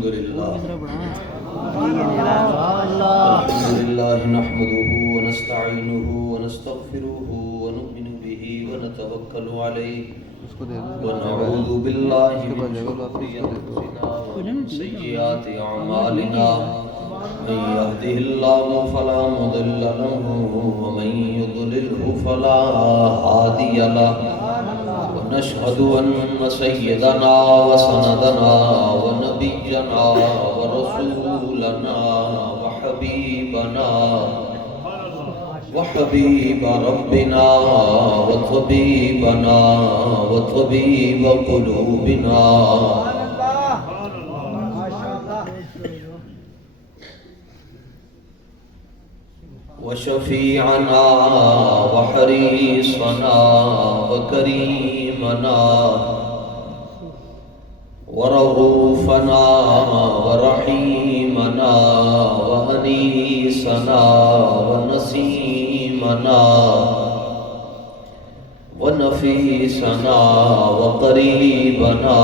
الحمد لله نحمده ونستعينه ونستغفره ونؤمن به ونتوكل عليه ونعوذ بالله من شرور أنفسنا ومن سيئات أعمالنا من يهده الله فلا مضل له ومن يضلله فلا هادي له ونشهد أن سيدنا وسندنا ونبينا ورسولنا وحبيب ربنا وطبيب قلوبنا وشفيعنا وحريصنا وكريمنا ورؤوفنا ورحيمنا وأنيسنا ونسيمنا ونفيسنا وقريبنا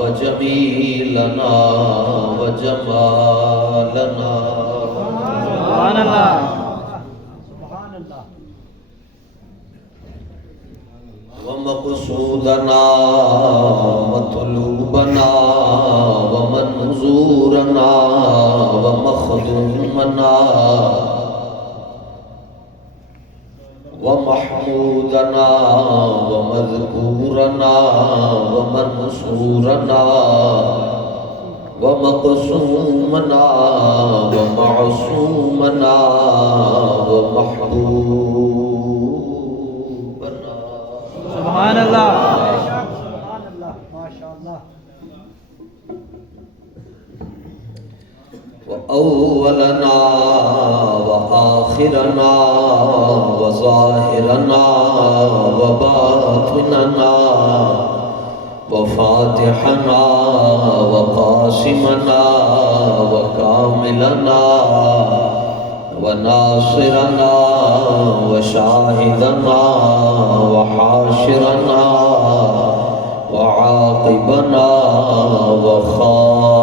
وجميلنا وجمالنا سبحان اللہ ومقصودنا مطلوبنا ومنظورنا ومخدومنا ومحمودنا ومذكورنا ومنصورنا ومقسومنا ومعصومنا ومحبوبنا سبحان اللہ وأولنا وآخرنا وظاهرنا وباطننا وفاتحنا وقاسمنا وكاملنا وناصرنا وشاهدنا وحاشرنا وعاقبنا وخاتمنا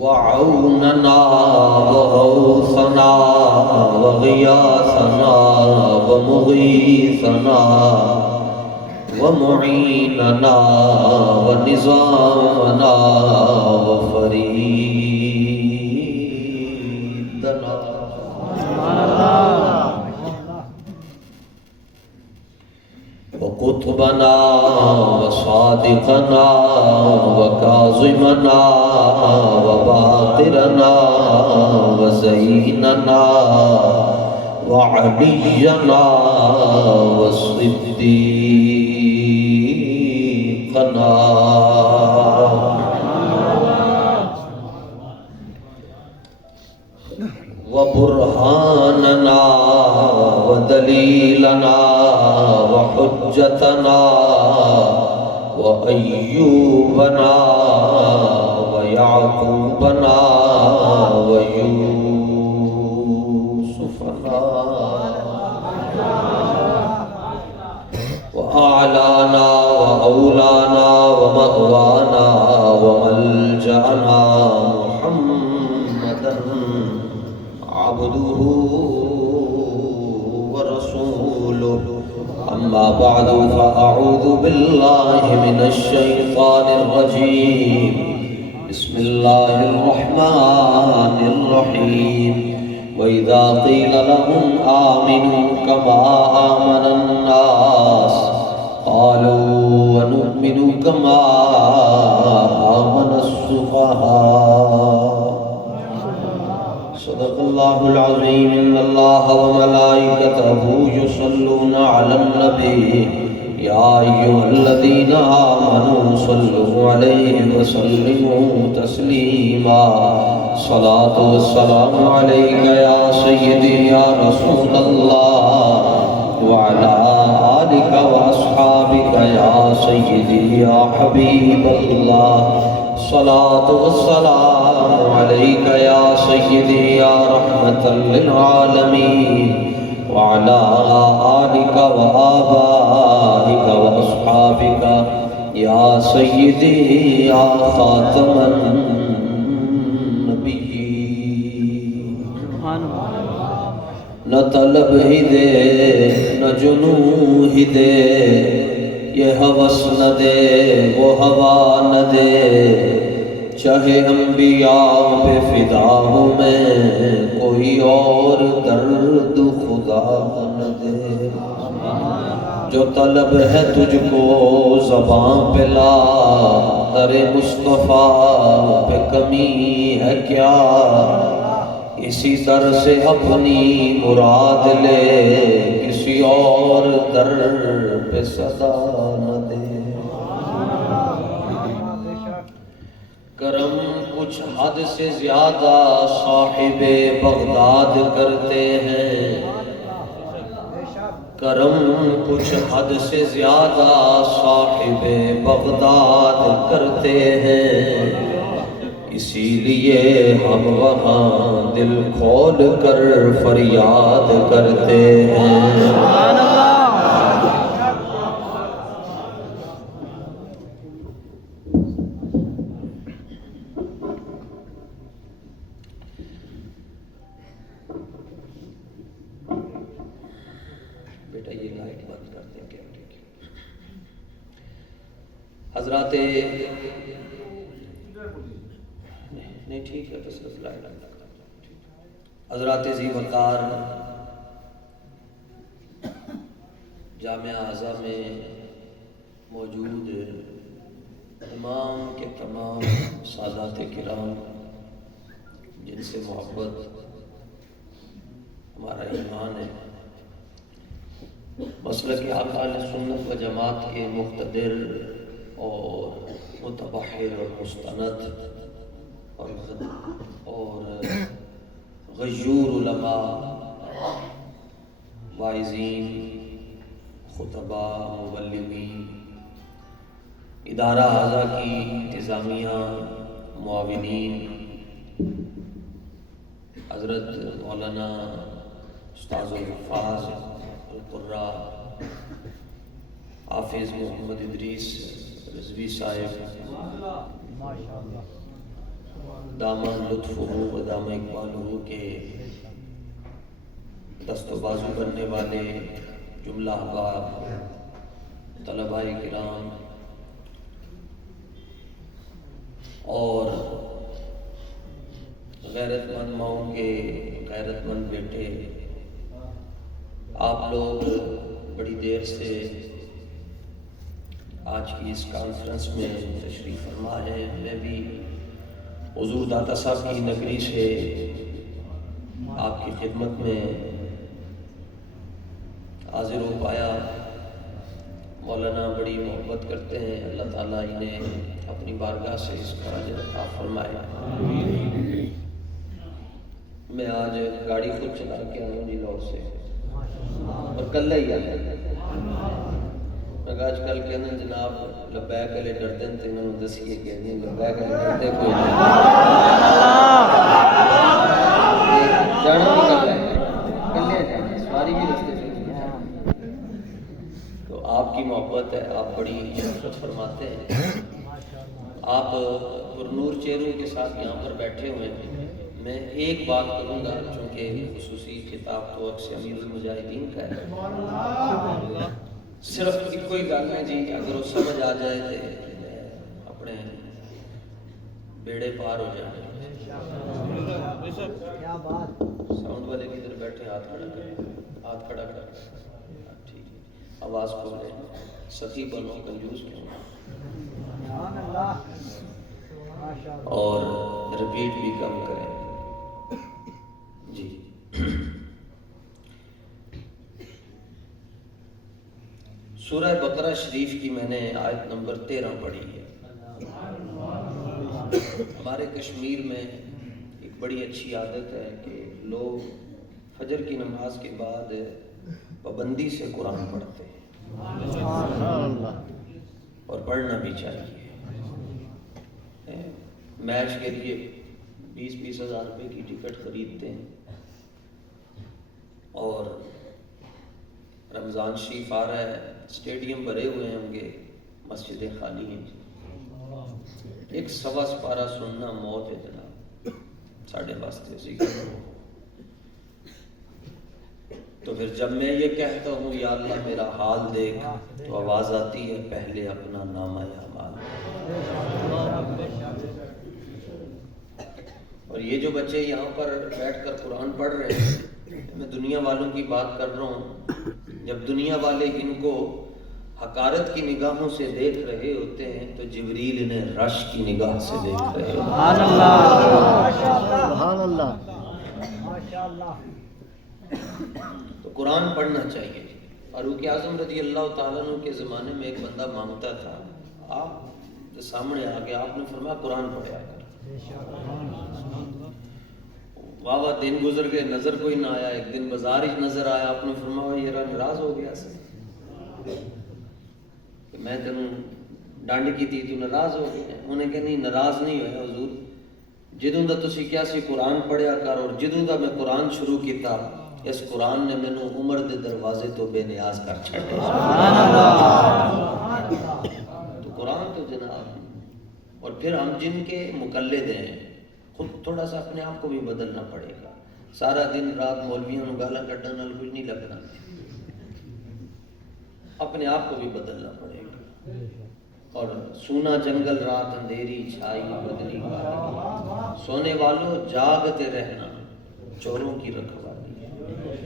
وعوننا وغوثنا وغياثنا ومغيثنا ومعيننا ونظامنا وفريدنا وقطبنا وصادقنا وكاظمنا وباطرنا وزيننا وعلينا وصديقنا وبرهاننا ودليلنا وحجتنا وأيوبنا ويعقوبنا ويوسفنا وأعلانا وأولانا ومأوانا وملجأنا محمدا عبده ورسوله أما بعد فأعوذ بالله من الشيطان الرجيم بسم الله الرحمن الرحيم وإذا قيل لهم آمنوا كما آمن الناس قالوا ونؤمن كما آمن السفهاء صدق الله العظيم إن الله وملائكته يصلون على النبي يا أيها الذين آمنوا صلوا عليه وسلموا تسليما صلاة والسلام عليك يا سيدي يا رسول الله وعلى آلك وأصحابك يا سيدي يا حبيب الله صلاة والسلام والسلام عليك يا سيدي يا رحمة للعالمين وعلى آلك وآبائك وأصحابك يا سيدي يا خاتم النبيين سبحان اللہ نہ طلب ہی دے نہ جنو ہی دے یہ ہوس نہ دے وہ ہوا نہ دے چاہے انبیاء پہ فدا ہوں میں کوئی اور درد خدا نہ دے جو طلب ہے تجھ کو زباں پہ لا در مصطفیٰ پہ کمی ہے کیا اسی در سے اپنی مراد لے کسی اور در پہ صدا نہ دے کرم کچھ حد سے زیادہ صاحب بغداد کرتے ہیں کرم کچھ حد سے زیادہ صاحب بغداد کرتے ہیں اسی لیے ہم وہاں دل کھول کر فریاد کرتے ہیں سبحان اللہ بیٹا یہ لائٹ بند کر دیں کیا ٹھیک ہے حضرات نہیں ٹھیک ہے بس لائٹ حضرات ذی وقار جامعہ اعظم میں موجود تمام کے تمام سادات کرام جن سے محبت ہمارا ایمان ہے مسلک حق اہل سنت و جماعت کے مقتدر اور متبحر اور مستند اور غیور علماء واعظین خطباء مبلغین ادارہ اعضاء کی انتظامیہ معاونین حضرت مولانا استاذ الحفاظ القراء حافظ محمد ادریس رضوی صاحب دامن لطفہ و دام اقبالہ کے دست و بازو بننے والے جملہ احباب طلباء کرام اور غیرت مند ماؤں کے غیرت مند بیٹے آپ لوگ بڑی دیر سے آج کی اس کانفرنس میں تشریف فرما ہے میں بھی حضور داتا صاحب کی نگری سے آپ کی خدمت میں حاضر ہو پایا مولانا بڑی محبت کرتے ہیں اللہ تعالیٰ انہیں اپنی بارگاہ سے اس کا اجر عطا فرمائے میں آج گاڑی خود چلا کے آیا ہوں جی لاہور سے اور کل ہی آیا آج کل کہنا جناب لبیک علیہ ڈرتے تھے میں نے دسیے کہ نہیں لبیک علیہ ڈرتے کوئی نہیں جانا بھی کر رہے ہیں کلے جانا سواری بھی رستے سے تو آپ کی محبت ہے آپ بڑی شفقت فرماتے ہیں آپ پرنور چہروں کے ساتھ یہاں پر بیٹھے ہوئے ہیں میں ایک بات کروں گا چونکہ خصوصی خطاب تو اکثر امیر المجاہدین کا ہے صرف کوئی گل ہے جی اگر وہ سمجھ آ جائے تو اپنے بیڑے پار ہو جائیں ساؤنڈ والے کدھر بیٹھے ہاتھ کھڑا کر ٹھیک ہے آواز کھولیں سخی بنو کنجوس کیوں اور رپیٹ بھی کم کریں جی سورہ بقرہ شریف کی میں نے آیت نمبر 13 پڑھی ہے ہمارے کشمیر میں ایک بڑی اچھی عادت ہے کہ لوگ فجر کی نماز کے بعد پابندی سے قرآن پڑھتے ہیں اور پڑھنا بھی چاہیے میچ کے لیے 20-20 ہزار روپے کی ٹکٹ خریدتے ہیں، اور رمضان شریف آ رہا ہے، اسٹیڈیم بھرے ہوئے ہوں گے، مسجدیں خالی ہیں. ایک سوا سپارہ سننا موت ہے جناب، ساڑھے واسطے سی. تو پھر جب میں یہ کہتا ہوں یا اللہ میرا حال دیکھ، تو آواز آتی ہے پہلے اپنا نامہ اعمال. اور یہ جو بچے یہاں پر بیٹھ کر قرآن پڑھ رہے ہیں، میں دنیا والوں کی بات کر رہا ہوں. جب دنیا والے ان کو حقارت کی نگاہوں سے دیکھ رہے ہوتے ہیں تو جبریل انہیں رش کی نگاہ سے دیکھ رہے ہوتے ہیں. سبحان اللہ، سبحان اللہ. تو قرآن پڑھنا چاہیے. فاروق اعظم رضی اللہ تعالیٰ عنہ کے زمانے میں ایک بندہ مانگتا تھا، آپ کے سامنے آ گیا، آپ نے فرمایا قرآن پڑھا کر. واہ واہ دن گزر گئے، نظر کوئی نہ آیا. ایک دن بازار ہی نظر آیا، آپ نے فرمایا یہ ناراض ہو گیا سے کہ میں تینوں ڈانڈ کی تھی، تو ناراض ہو گیا. انہیں کہ نہیں، ناراض نہیں ہویا حضور، جدوں دا تسی کیا سی قرآن پڑھیا کر، اور جدوں دا میں قرآن شروع کیتا، اس قرآن نے مینوں عمر دے دروازے تو بے نیاز کر چھڑے. تو قرآن تو جناب، اور پھر ہم جن کے مقلد ہیں، خود تھوڑا سا اپنے آپ کو بھی بدلنا پڑے گا. سارا دن رات مولویوں نوں گالاں کڈن نال کچھ نہیں لگنا، اپنے آپ کو بھی بدلنا پڑے گا. اور سونا جنگل رات اندھیری چھائی بدلی والی، سونے والوں جاگتے رہنا چوروں کی رکھوالی.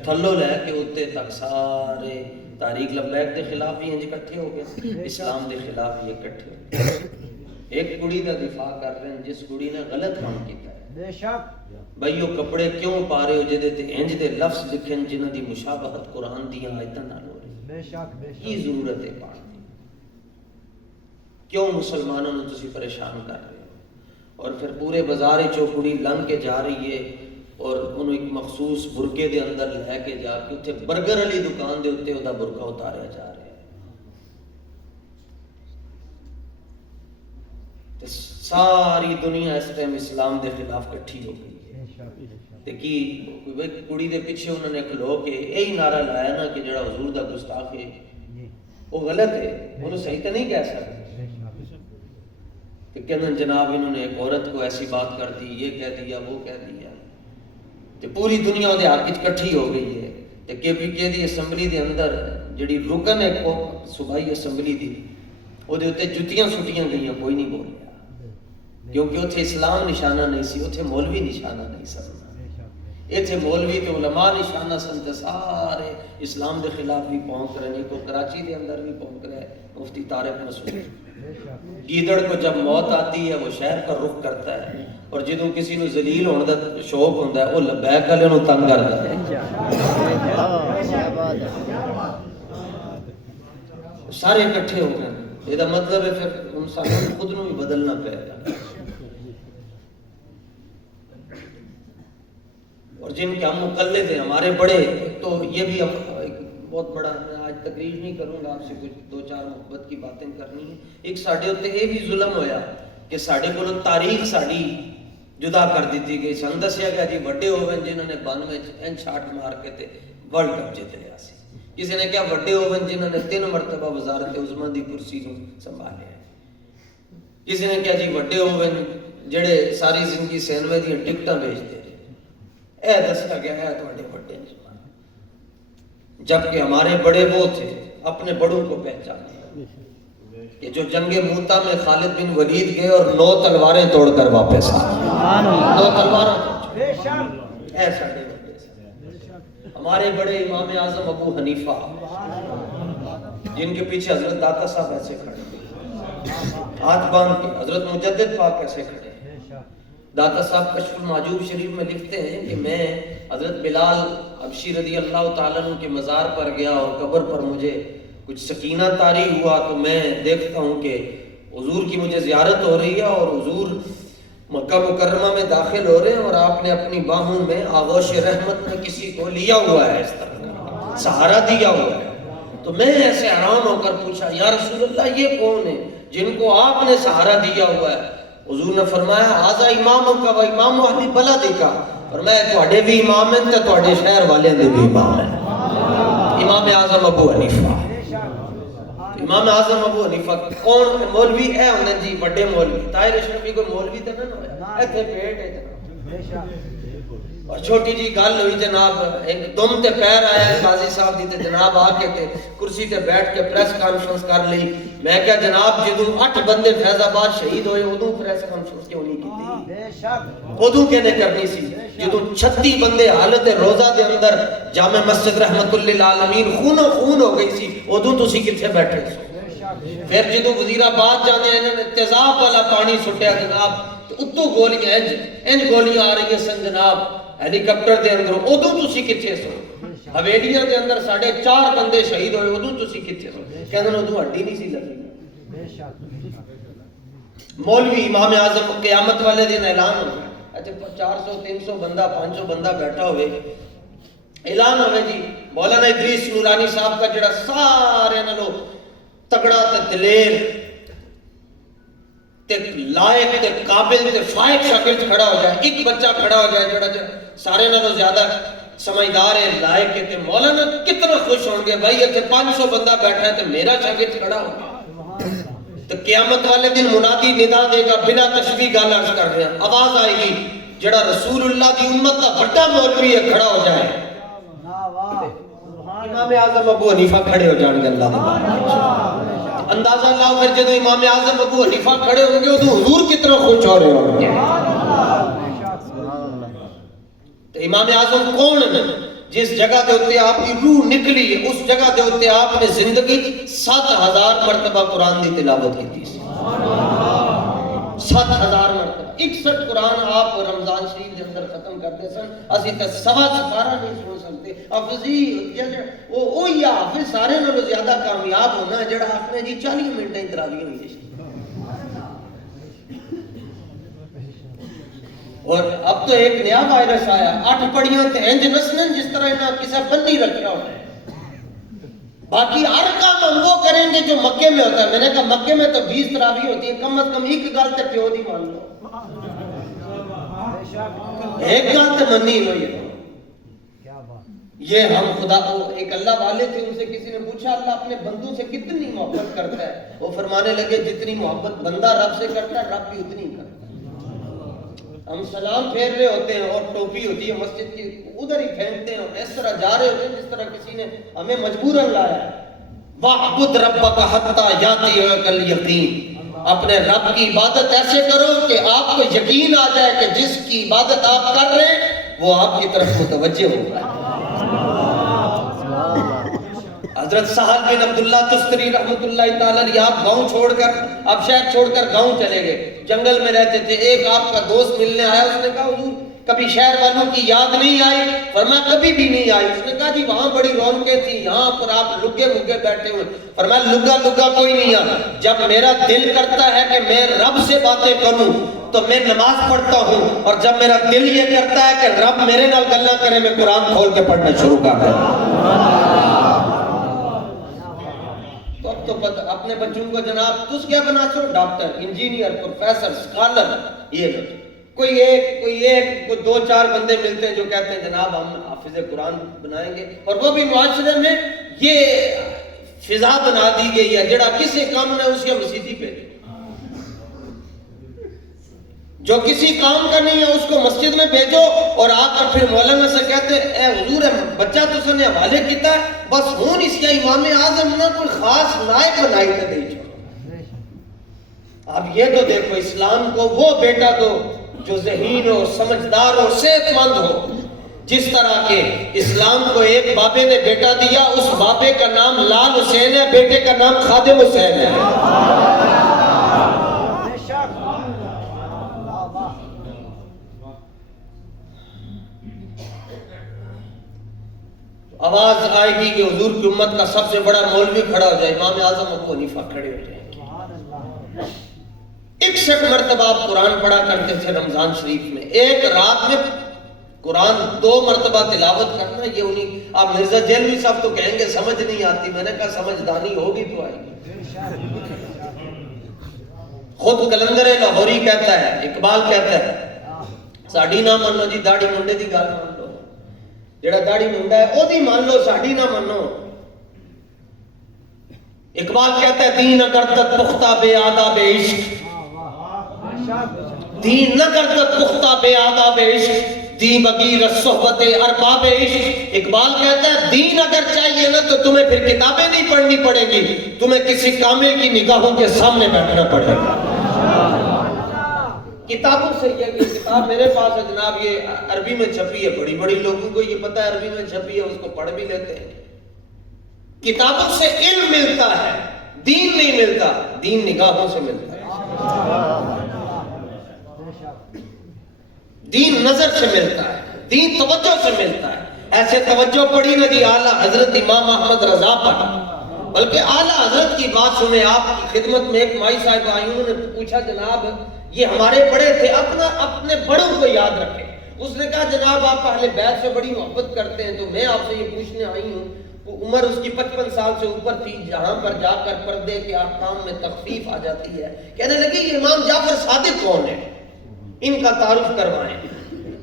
تھلو لے کے اتنے تک سارے تحریک لبیک کے خلاف بھی انج اکٹھے ہو گئے، اسلام کے خلاف یہ اکٹھے ہو گئے. ایک کڑی کا دفاع کر رہے ہیں جس کڑی نے غلط کام کیتا ہے. بے شک. بھائی وہ کپڑے کیوں پا رہے ہو جہدے تے انج دے لفظ لکھے جنہاں دی مشابہت قرآن دیاں آیتاں نال ہو رہی؟ بے شک. بے شک. کی ضرورت ہے پاڑ دی؟ کیوں مسلمانوں نے تسی پریشان کر رہے ہو؟ اور پھر پورے بازار چو کڑی لنگ کے جا رہی ہے، اور انہوں ایک مخصوص برقے دے اندر لے کے جا کے اتنے برگر والی دکان دے اتنے وہ برقع اتاریا جا رہا ہے. ساری دنیا اس ٹائم اسلام دے خلاف کٹھی ہو گئی ہے. تے کی کڑی دے پیچھے انہوں نے کھلو کے یہی نعرہ لایا نا کہ جڑا حضور دا گستاخ ہے وہ غلط ہے، انہوں صحیح تو نہیں کہہ سکتے. کہ کہنا جناب انہوں نے ایک عورت کو ایسی بات کر دی، یہ کہہ دیا، وہ کہہ دیا. تے پوری دنیا دے حق وچ کٹھی ہو گئی ہے. تے کے پی کے دی اسمبلی دے اندر جڑی رکن ہے صوبائی اسمبلی دی، وہ دے اوتے جتیاں سٹیاں گئیاں، کوئی نہیں بولیا، کیونکہ اتنے اسلام نشانہ نہیں سی، اتنے مولوی نشانہ نہیں سن. اتنے مولوی تے علماء نشانہ سن تے سارے اسلام دے خلاف بھی پونک رہے ہیں. تو کراچی دے اندر بھی پونک رہے ہیں مفتی طارق مسعود. گیدڑ کو جب موت آتی ہے وہ شہر کا رخ کرتا ہے، اور جدوں کسی نو ذلیل ہونے دا شوق ہوندا ہے وہ لبیک والے نو تنگ کرتا ہے. سارے اکٹھے ہو گئے. یہ مطلب ہے پھر انسان خود نو بھی بدلنا پڑے گا. اور جن کے ہم مقلد ہیں ہمارے بڑے، تو یہ بھی ایک بہت بڑا، میں آج تقریر نہیں کروں گا، آپ سے کچھ 2-4 محبت کی باتیں کرنی ہیں. ایک ساڈے اتنے یہ بھی ظلم ہویا کہ ساڈے کو تاریخ ساڈی جدا کر دیتی گئی. سن دسیا گیا جی وڈے ہوئے جنہوں نے 92 ان شاٹ مار کے تے ورلڈ کپ جیت لیا سی. کسی نے کیا وڈے ہوئے جنہوں نے 3 مرتبہ وزارت عظمیٰ دی کرسی کو سنبھالیا ہے. کسی نے کیا جی وڈے ہوئے جڑے ساری زندگی سینوے دی ٹکٹاں بیچتے رہے. اے دسیا گیا ہے تواڈے وڈے، جبکہ ہمارے بڑے وہ تھے اپنے بڑوں کو پہچانے کہ جو جنگ موتا میں خالد بن ولید گئے اور 9 تلواریں توڑ کر واپس آئے. 9 تلواریں اے ساڈے بڑے سے. ہمارے بڑے امام اعظم ابو حنیفہ، جن کے پیچھے حضرت داتا صاحب ایسے کھڑے ہاتھ باندھ کے، حضرت مجدد پاک ایسے کھڑے. داتا صاحب کشف المحجوب شریف میں لکھتے ہیں کہ میں حضرت بلال حبشی رضی اللہ تعالیٰ عنہ کے مزار پر گیا اور قبر پر مجھے کچھ سکینہ طاری ہوا، تو میں دیکھتا ہوں کہ حضور کی مجھے زیارت ہو رہی ہے اور حضور مکہ مکرمہ میں داخل ہو رہے ہیں، اور آپ نے اپنی باہوں میں آغوش رحمت میں کسی کو لیا ہوا ہے، اس طرح سہارا دیا ہوا ہے. تو میں ایسے حیران ہو کر پوچھا یا رسول اللہ یہ کون ہے جن کو آپ نے سہارا دیا ہوا ہے؟ حضور نے فرمایا ھذا امامک و امام اہل بلدک، فرمایا تواڈے بھی امام ہیں تے تواڈے شہر والے دے بھی امام ہیں۔ امام اعظم ابو حنیفہ، امام اعظم ابو حنیفہ کون مولوی اے ہوندے جی بڑے مولوی، طاہر اشرفی کوئی مولوی تے نہ ہویا، ایتھے پیٹ ہے اور چھوٹی جی گل ہوئی جناب، ایک دم تے پیر آیا قاضی صاحب دی تے جناب آ کے تے کرسی تے بیٹھ کے پریس کانفرنس کر لی۔ میں کہا جناب جدوں 8 بندے فیض آباد شہید ہوئے ادوں پریس کانفرنس کیوں نہیں کیتی؟ ادوں کہنے کرنی سی جدوں 36 بندے حالت روزہ دے اندر جامع مسجد رحمت للعالمین خونوں خون ہو گئی سی، ادوں تسی کتھے بیٹھے سو؟ پھر جدوں وزیر آباد جانے انہوں نے تیزاب والا پانی سٹیا جناب، اتوں گولیاں انج گولیاں آ رہی ہیں جناب ہیلی کاپٹر دے اندر، ادوں تسی کتھے سو؟ حویلیاں دے اندر 4.5 بندے شہید ہوئے ادوں تسی کتھے سو؟ کہندے ادوں ہڈی نہیں سی لگی۔ مولوی امام اعظم قیامت والے دن اعلان ہو گیا، اچھا 400 300 بندہ 500 بندہ بیٹھا ہوئے، اعلان ہوئے جی مولانا ادریس نورانی صاحب کا جڑا سارے نالوں تگڑا تے دلیر تے لائق تے قابل تے فائق شاگرد کھڑا ہو جائے، ایک بچہ کھڑا ہو جائے جڑا سارے نالوں زیادہ سمجھدار ہے لائق ہے، تے مولانا کتنا خوش ہوں گے بھائی اتنے 500 بندہ بیٹھا ہے تے میرا شاگرد کھڑا ہو گیا۔ تو قیامت والے دن منادی ندا دے گا، بنا تشبیہ گل عرض کر رہے ہیں، آواز آئے گی جڑا رسول اللہ دی امت کا بڑا مولوی ہے کھڑا ہو جائے۔ امام اعظم ابو حنیفہ کھڑے ہو جان گے، اللہ اندازہ لاؤ پھر جدو امام اعظم ابو حنیفہ کھڑے ہوں گے تو حضور کتنا خوش ہو رہے ہوں گے۔ تو امام اعظم کون ہے؟ جس جگہ دے ہوتے آپ کی روح نکلی ہے اس جگہ دے ہوتے آپ نے زندگی 7000 مرتبہ قرآن دی تلاوت کی تھی، 7000 مرتبہ 61 قرآن آپ رمضان شریف کے اندر ختم کرتے سن، اسی تے سوا سپارہ نہیں سن سکتے۔ حافظی وہی حافظ سارے نالوں زیادہ کامیاب ہونا ہے جڑا آپ نے جی 40 منٹ ہی تراویح ہوئی ہے۔ اور اب تو ایک نیا وائرس آیا، 8 پڑیاں تے انج نسلن جس طرح انہاں کسے بندی رکھا ہوتا ہے، باقی ہر کام ہم وہ کریں گے جو مکے میں ہوتا ہے۔ میں نے کہا مکے میں تو 20 تراویح ہوتی ہے، کم از کم ایک گل تے پیو دی مان لو، ایک گل تے منی لو۔ یہ ہم خدا کو ایک اللہ والے تھے، ان سے کسی نے پوچھا اللہ اپنے بندوں سے کتنی محبت کرتا ہے؟ وہ فرمانے لگے جتنی محبت بندہ رب سے کرتا ہے رب بھی اتنی کرتا ہے۔ ہم سلام پھیر رہے ہوتے ہیں اور ٹوپی ہوتی ہے مسجد کی ادھر ہی پھینکتے ہیں، اس طرح جا رہے ہوتے ہیں جس طرح کسی نے ہمیں مجبوراً لایا ہے۔ وَاعْبُدْ رَبَّكَ حَتَّى يَأْتِيَكَ الْيَقِينُ، اپنے رب کی عبادت ایسے کرو کہ آپ کو یقین آ جائے کہ جس کی عبادت آپ کر رہے ہیں وہ آپ کی طرف متوجہ ہوگا۔ حضرت سہل بن عبداللہ تستری رحمت اللہ تعالی علیہ آپ گاؤں چھوڑ کر اب شہر چھوڑ کر گاؤں چلے گئے، جنگل میں رہتے تھے۔ ایک آپ کا دوست ملنے آیا، اس نے کہا حضور کبھی شہر والوں کی یاد نہیں آئی؟ فرمایا کبھی بھی نہیں آئی۔ اس نے کہا جی وہاں بڑی رونقیں تھی، یہاں پر آپ لگے مگے بیٹھے ہوئے۔ فرمایا لگا کوئی نہیں آ، جب میرا دل کرتا ہے کہ میں رب سے باتیں کروں تو میں نماز پڑھتا ہوں، اور جب میرا دل یہ کرتا ہے کہ رب میرے نال گلاں کرے میں قرآن کھول کے پڑھنا شروع کر دوں۔ تو اپنے بچوں کو جناب تس کیا بنا سو؟ Doctor, engineer, professor, scholar. یہ کوئی 2-4 بندے ملتے ہیں جو کہتے ہیں جناب ہم حافظ قرآن بنائیں گے، اور وہ بھی معاشرے میں یہ فضا بنا دی گئی ہے جڑا کسی کام میں اس کے مسیحی پہ جو کسی کام کا نہیں ہے اس کو مسجد میں بھیجو، اور آ کر پھر مولانا سے کہتے ہیں اے حضور بچہ تو اس نے حوالے کیتا ہے، بس ہون اس کا امام اعظم نہ کوئی خاص نائب بنائی تے دے چھوڑ۔ اب یہ تو دیکھو اسلام کو وہ بیٹا دو جو ذہین ہو، سمجھدار ہو، صحت مند ہو۔ جس طرح کہ اسلام کو ایک بابے نے بیٹا دیا، اس بابے کا نام لال حسین ہے، بیٹے کا نام خادم حسین ہے۔ آواز آئے گی کہ حضور کی امت کا سب سے بڑا مولوی کھڑا ہو جائے، امام اعظم ابو حنیفہ کھڑے ہو جائیں گے۔ 61 مرتبہ آپ قرآن پڑھا کرتے تھے رمضان شریف میں، ایک رات میں قرآن 2 مرتبہ تلاوت کرنا، یہ انہیں آپ مرزا جیلوی صاحب تو کہیں گے سمجھ نہیں آتی، میں نے کہا سمجھدانی ہوگی تو آئے گی۔ خود کلندر لاہوری کہتا ہے, اقبال کہتا ہے ساڈی نہ منو جی داڑھی منڈے دی گل مان لو, جڑا داڑھی منڈا ہے او دی مان لو, ساڈی نہ منو. اقبال کہتا ہے دین اگر تک پختہ بے آداب عشق, دین نہ کر تک پختہ بے آداب عشق, دی بغیر صحبت ارباب عشق. اقبال کہتا ہے دین اگر چاہیے نا تو تمہیں پھر کتابیں نہیں پڑھنی پڑیں گی, تمہیں کسی کامل کی نگاہوں کے سامنے بیٹھنا پڑے گا. کتابوں سے یہ کتاب میرے پاس ہے جناب, یہ عربی میں چھپی ہے, بڑی بڑی لوگوں کو یہ پتہ ہے عربی میں چھپی ہے, اس کو پڑھ بھی لیتے ہیں. کتابوں سے علم ملتا ہے, دین نہیں ملتا, دین نگاہوں سے ملتا ہے, دین نظر سے ملتا ہے, دین توجہ سے ملتا ہے. ایسے توجہ پڑی نہ دی اعلیٰ حضرت امام احمد رضا پر, بلکہ اعلیٰ حضرت کی بات سنیں. آپ کی خدمت میں ایک مائی صاحب آئی, انہوں نے پوچھا جناب یہ ہمارے بڑے تھے, اپنے بڑوں کو یاد رکھیں. اس نے کہا جناب آپ اہل بیت سے بڑی محبت کرتے ہیں, تو میں آپ سے یہ پوچھنے آئی ہوں, عمر اس کی 55 سال سے اوپر تھی, جہاں پر جا کر پردے کے احکام میں تخفیف آ جاتی ہے. کہنے لگی یہ امام جعفر صادق کون ہے, ان کا تعارف کروائیں.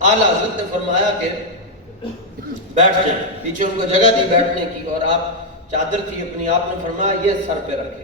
اعلیٰ حضرت نے فرمایا کہ بیٹھ جائیں, پیچھے ان کو جگہ دی بیٹھنے کی, اور آپ چادر تھی اپنی, آپ نے فرمایا یہ سر پہ رکھے.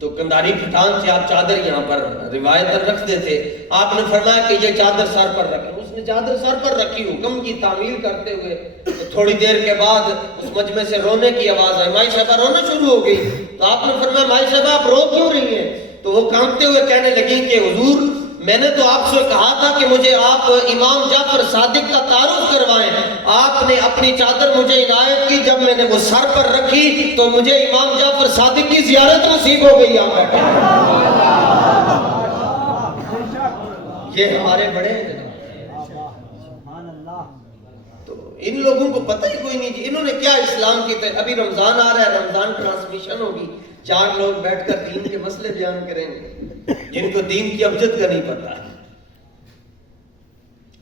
تو کنداری پٹھان سے آپ چادر یہاں پر روایت رکھتے تھے, آپ نے فرمایا کہ یہ چادر سر پر رکھیں. اس نے چادر سر پر رکھی, حکم کی تعمیل کرتے ہوئے. تو تھوڑی دیر کے بعد اس مجمع سے رونے کی آواز آئی, مائی صاحبہ رونا شروع ہو گئی. تو آپ نے فرمایا مائی صاحبہ آپ رو کیوں رہی ہیں؟ تو وہ کانپتے ہوئے کہنے لگی کہ حضور میں نے تو آپ سے کہا تھا کہ مجھے آپ امام جعفر صادق کا تعارف کروائیں, آپ نے اپنی چادر مجھے عنایت کی, جب میں نے وہ سر پر رکھی تو مجھے امام جعفر صادق کی زیارت نصیب ہو گئی. یہ ہمارے بڑے ہیں. تو ان لوگوں کو پتہ ہی کوئی نہیں, انہوں نے کیا اسلام کی ابھی رمضان آ رہا ہے, رمضان ٹرانسمیشن ہوگی, 4 لوگ بیٹھ کر دین کے مسئلے بیان کریں گے جن کو دین کی ابجد کا نہیں پتا ہے.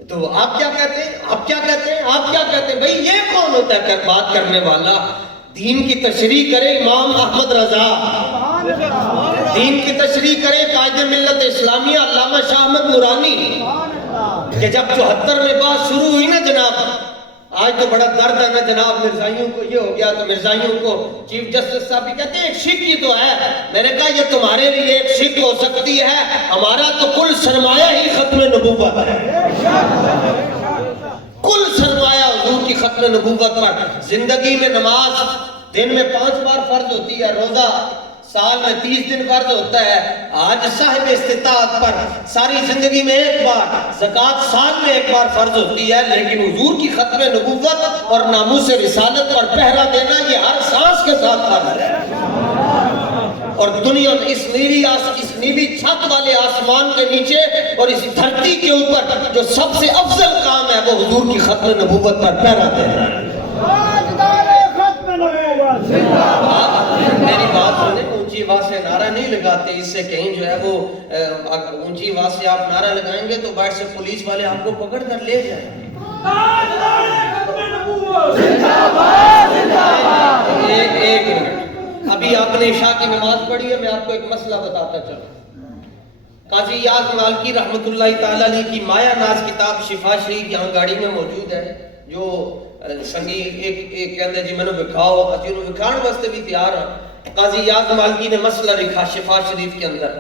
تو آپ کیا کہتے ہیں, آپ کیا کہتے ہیں, آپ کیا کہتے ہیں؟ بھئی یہ کون ہوتا ہے بات کرنے والا؟ دین کی تشریح کرے امام احمد رضا, دین کی تشریح کرے قائد ملت اسلامیہ علامہ شاہ احمد نورانی, کہ جب 74 میں بات شروع ہوئی نا جناب, آج تو بڑا درد ہے نا جناب, مرزائیوں کو یہ ہو گیا, تو مرزائیوں کو چیف جسٹس صاحب بھی کہتے ہیں ایک شک ہی تو ہے. میں نے کہا یہ تمہارے لیے ایک شک ہو سکتی ہے, ہمارا تو کل سرمایہ ہی ختم نبوت ہے, کل سرمایہ حضور کی ختم نبوت پر. زندگی میں نماز دن میں 5 بار فرض ہوتی ہے, روزہ سال میں 30 دن فرض ہوتا ہے, آج صاحب استطاعت پر ساری زندگی میں 1 بار, زکوٰۃ سال میں 1 بار فرض ہوتی ہے, لیکن حضور کی ختم نبوت اور ناموس رسالت پر پہرا دینا یہ ہر سانس کے ساتھ فرض ہے. اور دنیا میں اس نیلی چھت والے آسمان کے نیچے اور اس دھرتی کے اوپر جو سب سے افضل کام ہے وہ حضور کی ختم نبوت پر پہرا دینا ہے. میری بات سنیں, اونچی آواز سے نعرہ نہیں لگاتے, اس سے کہیں جو ہے وہ اونچی آواز سے آپ نعرہ لگائیں گے تو باہر سے پولیس والے آپ کو پکڑ کر لے جائیں گے. ایک منٹ, ابھی آپ نے عشاء کی نماز پڑھی ہے, میں آپ کو ایک مسئلہ بتاتا چلوں. قاضی یاز مالکی رحمۃ اللہ تعالیٰ علیہ کی مایا ناز کتاب شفا شریف یہاں گاڑی میں موجود ہے, جو سنگی ایک کہندے جی میں نے بکھاؤ, اچھی انہوں بکھاؤ واسطے بھی تیار ہوں. قاضی یاز مالکی نے مسئلہ لکھا شفا شریف کے اندر.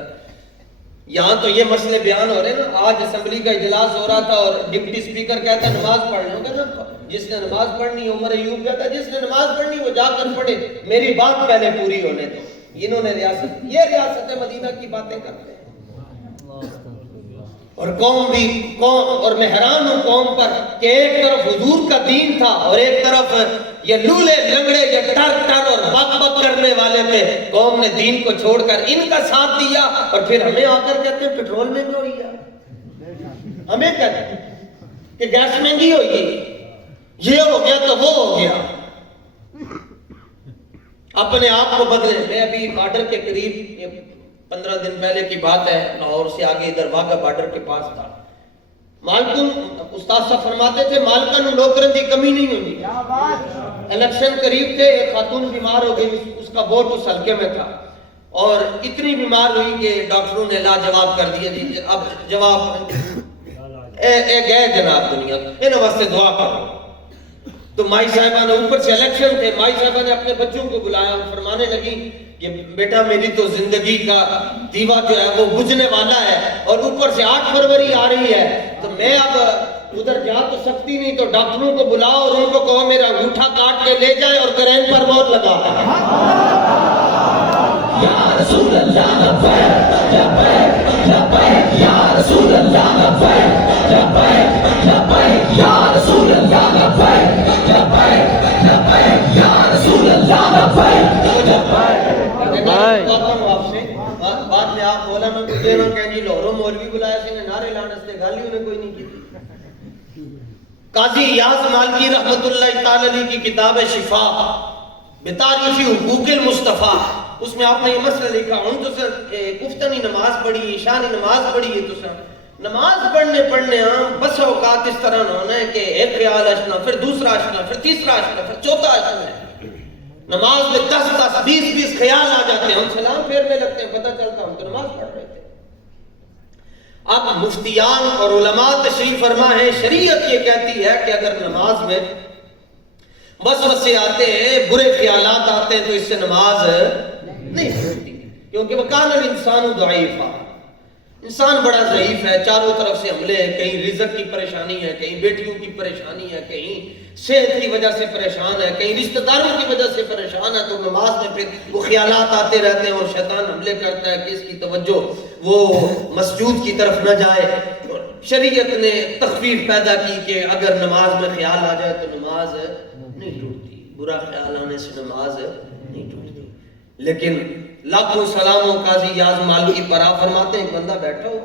یہاں تو یہ مسئلے بیان ہو رہے ہیں نا, آج اسمبلی کا اجلاس ہو رہا تھا اور ڈپٹی سپیکر کہتا ہے نماز پڑھ لو, کہتا جس نے نماز پڑھنی, عمر ایوب کہتا ہے جس نے نماز پڑھنی وہ جا کر پڑھے, میری بات پہلے پوری ہونے دو. انہوں نے یہ ریاست مدینہ کی باتیں کرتے ہیں, اور قوم اور میں حیران ہوں قوم پر کہ ایک طرف حضور کا دین تھا اور ایک طرف یہ لولے لنگڑے یہ ٹر اور بک بک کرنے والے تھے. قوم نے دین کو چھوڑ کر ان کا ساتھ دیا, اور پھر ہمیں آ کر کہتے ہیں پیٹرول مہنگا ہوئی ہے, ہمیں کہتے ہیں کہ گیس مہنگی ہوئی, یہ ہو گیا تو وہ ہو گیا. اپنے آپ کو بدلے. میں ابھی بارڈر کے قریب 15 دن پہلے کی بات ہے, لاہور سے آگے ادھر واگا بارڈر کے پاس تھا. مالکن استاد صاحب فرماتے تھے مالکن نوکرن کی کمی نہیں ہوتی. الیکشن قریب تھے, ایک خاتون بیمار ہو گئی, اس کا ووٹ اس حلقے میں تھا. اور اتنی بیمار ہوئی کہ ڈاکٹروں نے لاجواب کر دیا جی اب جواب اے گئے جناب دنیا ان واسطے دعا کرو. تو مائی صاحبہ نے اوپر سے الیکشن تھے, مائی صاحبہ نے اپنے بچوں کو بلایا, فرمانے لگی کہ بیٹا میری تو زندگی کا دیوا جو ہے وہ بجھنے والا ہے اور اوپر سے 8 فروری آ رہی ہے, تو میں اب ادھر جا تو سکتی نہیں, تو ڈاکٹروں کو بلاؤ اور ان کو کہو میرا انگوٹھا کاٹ کے لے جائے اور کرین پر مہر لگا. یا رسول اللہ لبیک لبیک لبیک یا رسول اللہ لبیک لبیک لبیک یا رسول اللہ لبیک لبیک لبیک یا رسول اللہ لبیک لبیک. بعد میں آپ مولانا کو دینا کہیں جی لاہوروں مولوی بلایا سی نے نعرے لانے سے گالی انہیں کوئی نہیں کی. قاضی یاز مالکی رحمت اللہ تعالی علیہ کی کتاب ہے شفا بتعریف حقوق المصطفیٰ, اس میں آپ نے یہ مسئلہ لکھا ہوں تو سر گفتنی نماز پڑھی, عشانی نماز پڑھی ہے, تو سر نماز پڑھنے ہاں بس اوقات اس طرح نہ ہونا ہے کہ ایک خیال اشنا, پھر دوسرا اشنا, پھر تیسرا اشنا, پھر چوتھا اشنا ہے. نماز میں 10 20 خیال آ جاتے ہیں, ہم سلام پھیرنے لگتے ہیں, پتہ چلتا ہم تو نماز پڑھ رہے تھے. اب مفتیان اور علماء تشریف فرما ہے, شریعت یہ کہتی ہے کہ اگر نماز میں وسوسے آتے ہیں, برے خیالات آتے ہیں, تو اس سے نماز نہیں ہوتی, کیونکہ وکان الانسان ضعیفا, انسان بڑا ضعیف ہے, چاروں طرف سے حملے ہیں, کہیں رزق کی پریشانی ہے, کہیں بیٹیوں کی پریشانی ہے, کہیں صحت کی وجہ سے پریشان ہے, کہیں رشتہ داروں کی وجہ سے پریشان ہے, تو نماز میں پھر وہ خیالات آتے رہتے ہیں اور شیطان حملے کرتا ہے کہ اس کی توجہ وہ مسجود کی طرف نہ جائے. شریعت نے تخفیف پیدا کی کہ اگر نماز میں خیال آ جائے تو نماز نہیں ٹوٹتی, برا خیال آنے سے نماز نہیں ٹوٹتی. لیکن لاکھوں سلاموں قاضی یاز مالکی پر آپ فرماتے ہیں ایک بندہ بیٹھا ہو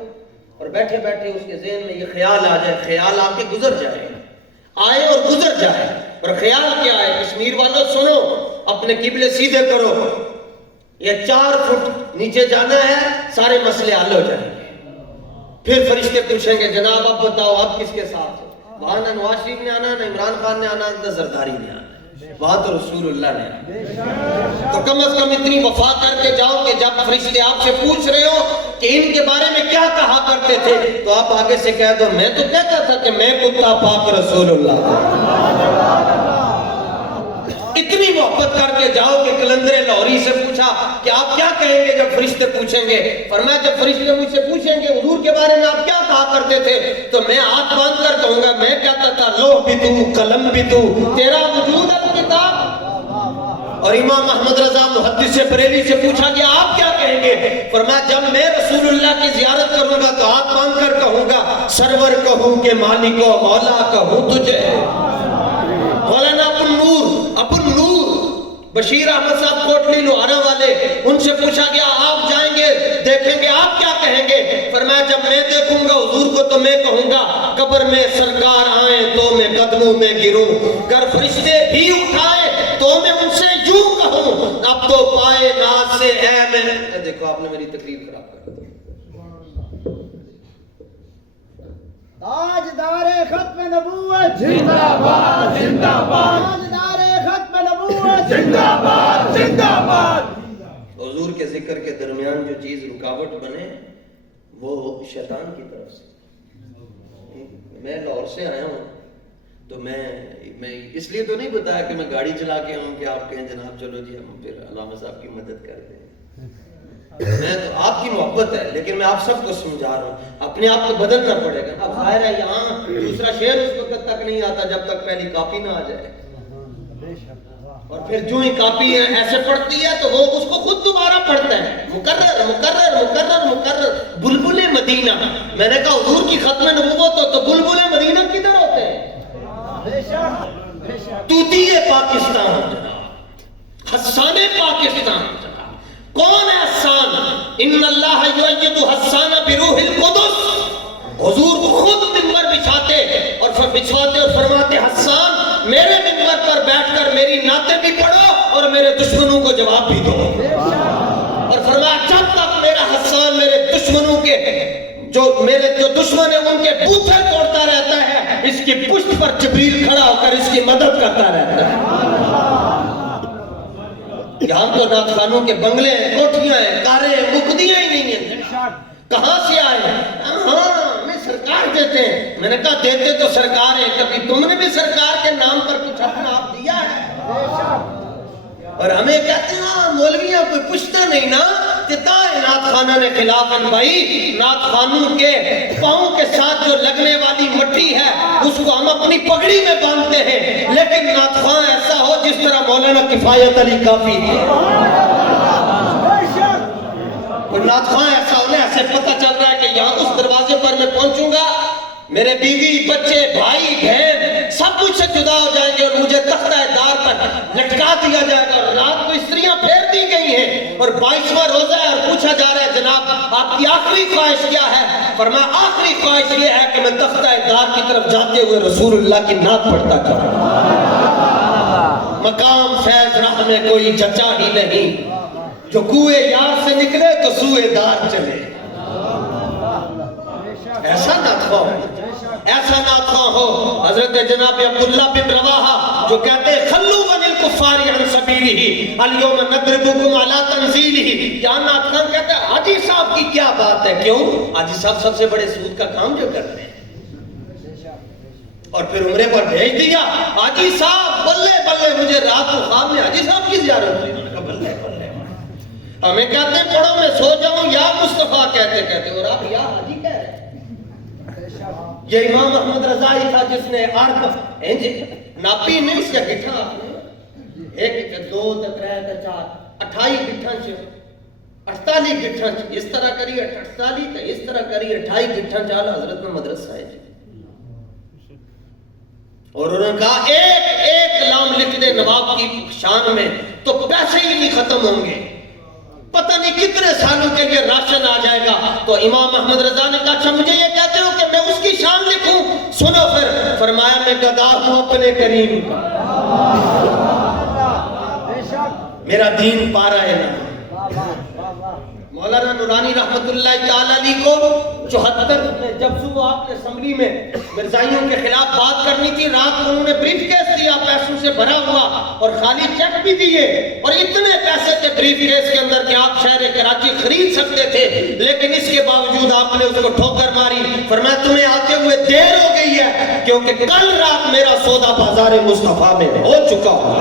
اور بیٹھے بیٹھے اس کے ذہن میں یہ خیال آ جائے, خیال آ کے گزر جائے, آئے اور گزر جائے, اور خیال کیا ہے کشمیر والوں سنو, اپنے قبلے سیدھے کرو, یہ 4 فٹ نیچے جانا ہے, سارے مسئلے حل ہو جائیں گے. پھر فرشتے پوچھیں گے جناب اب بتاؤ آپ کس کے ساتھ ہو, وہاں نہ نواز شریف نے آنا, نہ عمران خان نے آنا, نہ زرداری نے آنا, وہاں تو رسول اللہ نے آنا. تو کم از کم اتنی وفا کر کے جاؤ کہ جب فرشتے آپ سے پوچھ رہے ہو کہ ان کے بارے میں کیا کہا کرتے تھے, تو آپ آگے سے کہہ دو میں تو کہتا تھا کہ میں کتا پاک رسول اللہ. اتنی محبت کر کے جاؤ کہ کلندر لاہوری سے پوچھا کہ آپ کیا کہیں گے جب فرشتے پوچھیں گے, فرمایا جب فرشتے مجھ سے پوچھیں گے حضور کے بارے میں آپ کیا کہا کرتے تھے, تو میں ہاتھ باندھ کر کہوں گا میں کہتا تھا لوح بھی تو, قلم بھی تو, تیرا وجود ہے کتاب. اور امام محمد رضا محدث بریلی سے پوچھا کہ آپ کیا کہیں گے, فرمایا جب میں رسول اللہ کی زیارت کروں گا تو ہاتھ باندھ کر کہوں گا سرور کہوں کہ مالک و مولا کہوں تجھے. مولانا ابو نور بشیر احمد صاحب کوٹلی لوہارا والے, ان سے پوچھا گیا آپ جائیں گے دیکھیں گے آپ کیا کہیں گے, فرمایا جب میں دیکھوں گا حضور کو تو میں کہوں گا قبر میں سرکار آئیں تو میں قدموں میں گروں, گر فرشتے بھی اٹھائے تو میں ان سے یوں کہوں اب تو پائے ناز سے اے میں. دیکھو آپ نے میری تقریر خراب کر دی. تاجدار ختم نبوت زندہ باد زندہ باد, تاجدار ختم نبوت زندہ باد زندہ باد. حضور کے ذکر کے درمیان جو چیز رکاوٹ بنے وہ شیطان کی طرف سے. میں لاہور سے آیا ہوں تو میں اس لیے تو نہیں بتایا کہ میں گاڑی چلا کے آؤں کہ آپ کہیں جناب چلو جی ہم پھر علامہ صاحب کی مدد کر دیں. میں تو آپ کی محبت ہے لیکن میں آپ سب کو سمجھا رہا ہوں, اپنے آپ کو بدلنا پڑے گا. اب ظاہر ہے یہاں دوسرا شعر اس وقت تک نہیں آتا جب تک پہلی کاپی نہ آ جائے, اور پھر جو ہی کاپی ایسے پڑھتی ہے تو وہ اس کو خود دوبارہ پڑھتا ہے, مکرر مکرر مکرر مکرر. بلبل مدینہ, میں نے کہا حضور کی ختم نبوت ہو تو بلبل مدینہ کدھر ہوتے ہیں, طوطی پاکستان جناب, حسان پاکستان جناب. کون ہے حسان؟ ان اللہ یؤید حسان بروح القدس. حضور خود منبر بچھاتے اور فرماتے حسان میرے منبر پر بیٹھ کر میری نعتیں بھی پڑھو اور میرے دشمنوں کو جواب بھی دو. اور فرمایا جب تک میرا حسان میرے دشمنوں کے جو دشمن ہیں ان کے بوتھے توڑتا رہتا ہے, اس کی پشت پر جبریل کھڑا ہو کر اس کی مدد کرتا رہتا ہے. یہاں تو نعت خوانوں کے بنگلے ہیں، کوٹھیاں ہیں، کاریں ہیں، مقدیاں ہی نہیں ہیں، کہاں سے آئے؟ ہاں میں سرکار دیتے ہیں۔ میں نے کہا دیتے تو سرکار ہے، کبھی تم نے بھی سرکار کے نام پر کچھ اپنا آپ دیا ہے؟ اور ہمیں کہتے ہیں ہاں مولویاں کوئی پوچھتا نہیں نا، کتا ہے نعت خانہ نے خلاف بھائی، نعت خانوں کے پاؤں کے ساتھ جو لگنے والی مٹی ہے اس کو ہم اپنی پگڑی میں باندھتے ہیں، لیکن نعت خان ایسا ہو جس طرح مولانا کفایت علی کافی تھے، نعت خان ایسا ہونے ایسے پتہ چل رہا ہے کہ یہاں اس دروازے پر میں پہنچوں گا، میرے بیوی بچے بھائی بہن سب کچھ سے جدا ہو جائیں گے اور مجھے تختہ دار پر لٹکا دیا جائے گا، اور رات کو استریاں پھیر دی گئی ہیں اور 22واں روزہ ہے اور پوچھا جا رہا ہے جناب آپ کی آخری خواہش کیا ہے؟ فرمایا آخری خواہش یہ ہے کہ میں تختہ دار کی طرف جاتے ہوئے رسول اللہ کی نعت پڑھتا کروں۔ مقام فیض راہ میں کوئی جچا ہی نہیں، جو کوئے یار سے نکلے تو سوئے دار چلے۔ ایسا نعت خواہ ہو، ایسا نعت خواہ ہو حضرت جناب عبداللہ بن رواحہ جو کہتے ہیں خلو من الکفار عن سبیلہ الیوم نضربکم علی تنزیلہ، یہاں نعت خواہ کہتے ہیں حاجی صاحب کی کیا بات ہے؟ کیوں؟ حاجی صاحب سب سے بڑے سود کا کام جو کرتے ہیں، اور پھر عمرے پر بھیج دیا، حاجی صاحب بلے بلے مجھے رات کو خواب میں حاجی صاحب کی زیارت ہوئی، بلے بلے ہمیں کہتے ہیں پڑھو میں سو جاؤں یا مصطفیٰ کہتے کہتے، اور آپ یا حاجی کہہ رہے ہیں۔ یہ امام احمد رضا ہی تھا جس نے ناپی نہیں اس کا گٹھا آپ نے 1 2 3 4 28 گٹھاں سے 48 گٹھاں اس طرح کری 48 کا اس طرح کری 28 گٹھاں چال حضرت میں مدرسہ ہے جی، اور انہوں نے کہا ایک ایک لام لکھ دے نواب کی شان میں تو پیسے ہی نہیں ختم ہوں گے، پتہ نہیں کتنے سالوں کے لیے راشن آ جائے گا۔ تو امام احمد رضا نے کہا اچھا مجھے یہ کہتے ہو کہ میں اس کی شان لکھوں؟ سنو پھر، فرمایا میں گدا ہوں اپنے کریم کا، میرا دین پا رہا ہے نا۔ مولانا نورانی رحمت اللہ تعالیٰ علیہ کو 74 میں جب صبح آپ نے اسمبلی میں مرزائیوں کے خلاف بات کرنی تھی، رات کو انہوں نے بریف کیس دیا پیسوں سے بھرا ہوا اور خالی چیک بھی دیے، اور اتنے پیسے تھے بریف کیس کے اندر کہ آپ شہر کراچی خرید سکتے تھے، لیکن اس کے باوجود آپ نے اس کو ٹھوکر ماری۔ فرمایا تمہیں آتے ہوئے دیر ہو گئی ہے کیونکہ کل رات میرا سودا بازار مصطفیٰ میں ہو چکا ہوں۔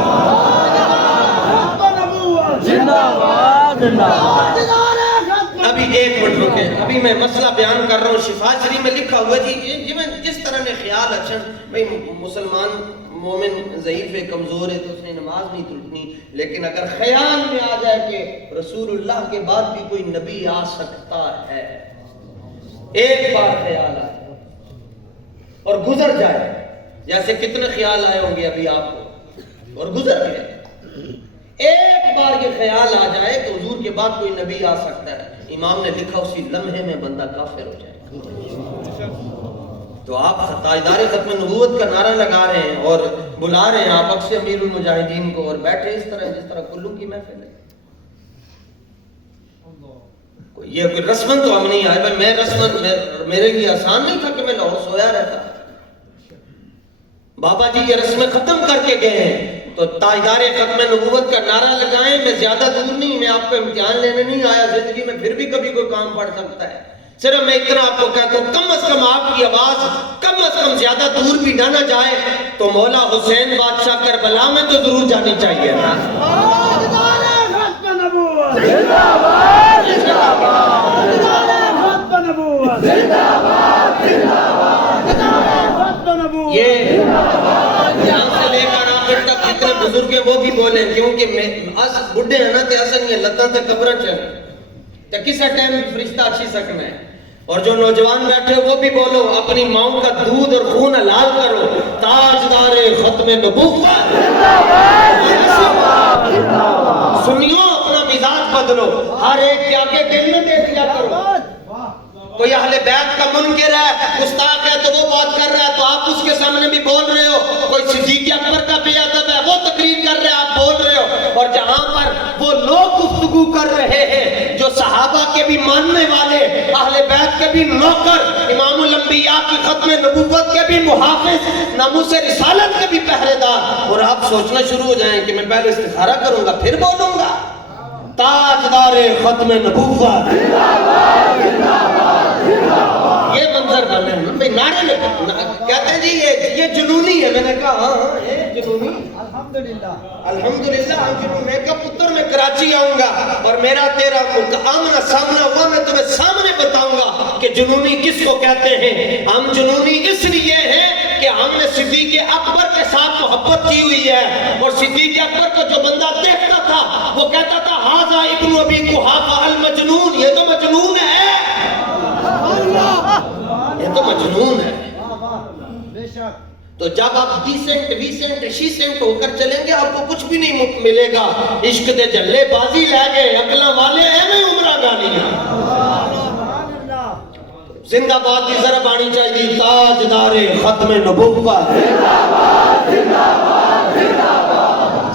ابھی ایک منٹ رکے، ابھی میں مسئلہ بیان کر رہا ہوں، شفا شریف میں لکھا ہوا جی میں جس طرح نے خیال اچھا بھئی مسلمان مومن ضعیف ہے کمزور ہے تو اس نے نماز نہیں ترکنی، لیکن اگر خیال میں آ جائے کہ رسول اللہ کے بعد بھی کوئی نبی آ سکتا ہے، ایک بار خیال آئے اور گزر جائے، جیسے کتنے خیال آئے ہوں گے ابھی آپ کو اور گزر گئے، ایک بار یہ خیال آ جائے کہ حضور کے بعد کوئی نبی آ سکتا ہے، امام نے لکھا اسی لمحے میں بندہ کافر ہو جائے۔ تو آپ تاجدار ختم نبوت کا نعرہ لگا رہے ہیں اور بلا رہے ہیں آپ اکثر امیر المجاہدین کو، اور بیٹھے اس طرح جس طرح کلو کی محفل ہے۔ یہ کوئی رسمن تو ہم نہیں آئے بھائی، میں رسمن میرے لیے آسان نہیں تھا کہ میں لاہور سویا رہتا، بابا جی یہ رسمیں ختم کر کے گئے ہیں، تو تاجدار ختم نبوت کا نعرہ لگائیں، میں زیادہ دور نہیں، میں آپ کو امتحان لینے نہیں آیا زندگی میں، پھر بھی کبھی کوئی کام پڑ سکتا ہے، صرف میں اتنا آپ کو کہتا ہوں کم از کم آپ کی آواز کم از کم زیادہ دور بھی نہ جائے تو مولا حسین بادشاہ کربلا میں تو ضرور جانی چاہیے نا۔ یہ یہاں سے لے کر آخر تک جتنے بزرگ ہیں وہ بھی بولیں، کیونکہ بڑھے ہیں نا تے اصل یہ لتاں تے قبریں چل تے کسے ٹائم فرشتہ اچھی سکنا ہے، اور جو نوجوان بیٹھے وہ بھی بولو اپنی ماؤں کا دودھ اور خون حلال کرو، تاجدار ختم نبوت سنیو، اپنا مزاج بدلو، ہر ایک کے آگے دل میں دے دیا کرو۔ کوئی اہل بیت کا منکر ہے، گستاخ ہے تو وہ بات کر رہا ہے تو آپ اس کے سامنے بھی بول رہے ہو، کوئی صدیق اکبر کا بے ادب ہے وہ تقریر کر رہے ہیں آپ بول رہے ہو، اور جہاں پر وہ لوگ گفتگو کر رہے ہیں جو صحابہ کے بھی ماننے والے، اہل بیت کے بھی نوکر، امام الانبیاء کی ختم نبوت کے بھی محافظ، ناموس رسالت کے بھی پہرے دار، اور آپ سوچنا شروع ہو جائیں کہ میں پہلے استخارہ کروں گا پھر بولوں گا۔ تاجدار ختم نبوت. یہ منظر بنے بھائی نعرے لگے کہتے ہیں جی یہ جنونی ہے. میں نے کہا ہاں یہ جنونی. الحمدللہ میں کہا پتر میں کراچی آؤں گا اور میرا تیرا آمنا سامنا ہوا میں تمہیں سامنے بتاؤں گا کہ جنونی کس کو کہتے ہیں. ہم جنونی اس لیے ہیں کہ ہم نے صدیق اکبر کے ساتھ محبت کی ہوئی ہے اور صدیق اکبر کو جو بندہ دیکھتا تھا وہ کہتا تھا ھذا ابن ابی قحافہ المجنون. یہ تو مجنون ہے, یہ تو مجنون ہے. تو جب آپ ڈیسنٹ ویسنٹ شیسنٹ ہو کر چلیں گے آپ کو کچھ بھی نہیں ملے گا. عشق دے جلے بازی لے گئے اکلا والے ایویں عمرہ گانیاں. زندہ باد کی ذرا بانی چاہیے تاجدار ختم نبوت.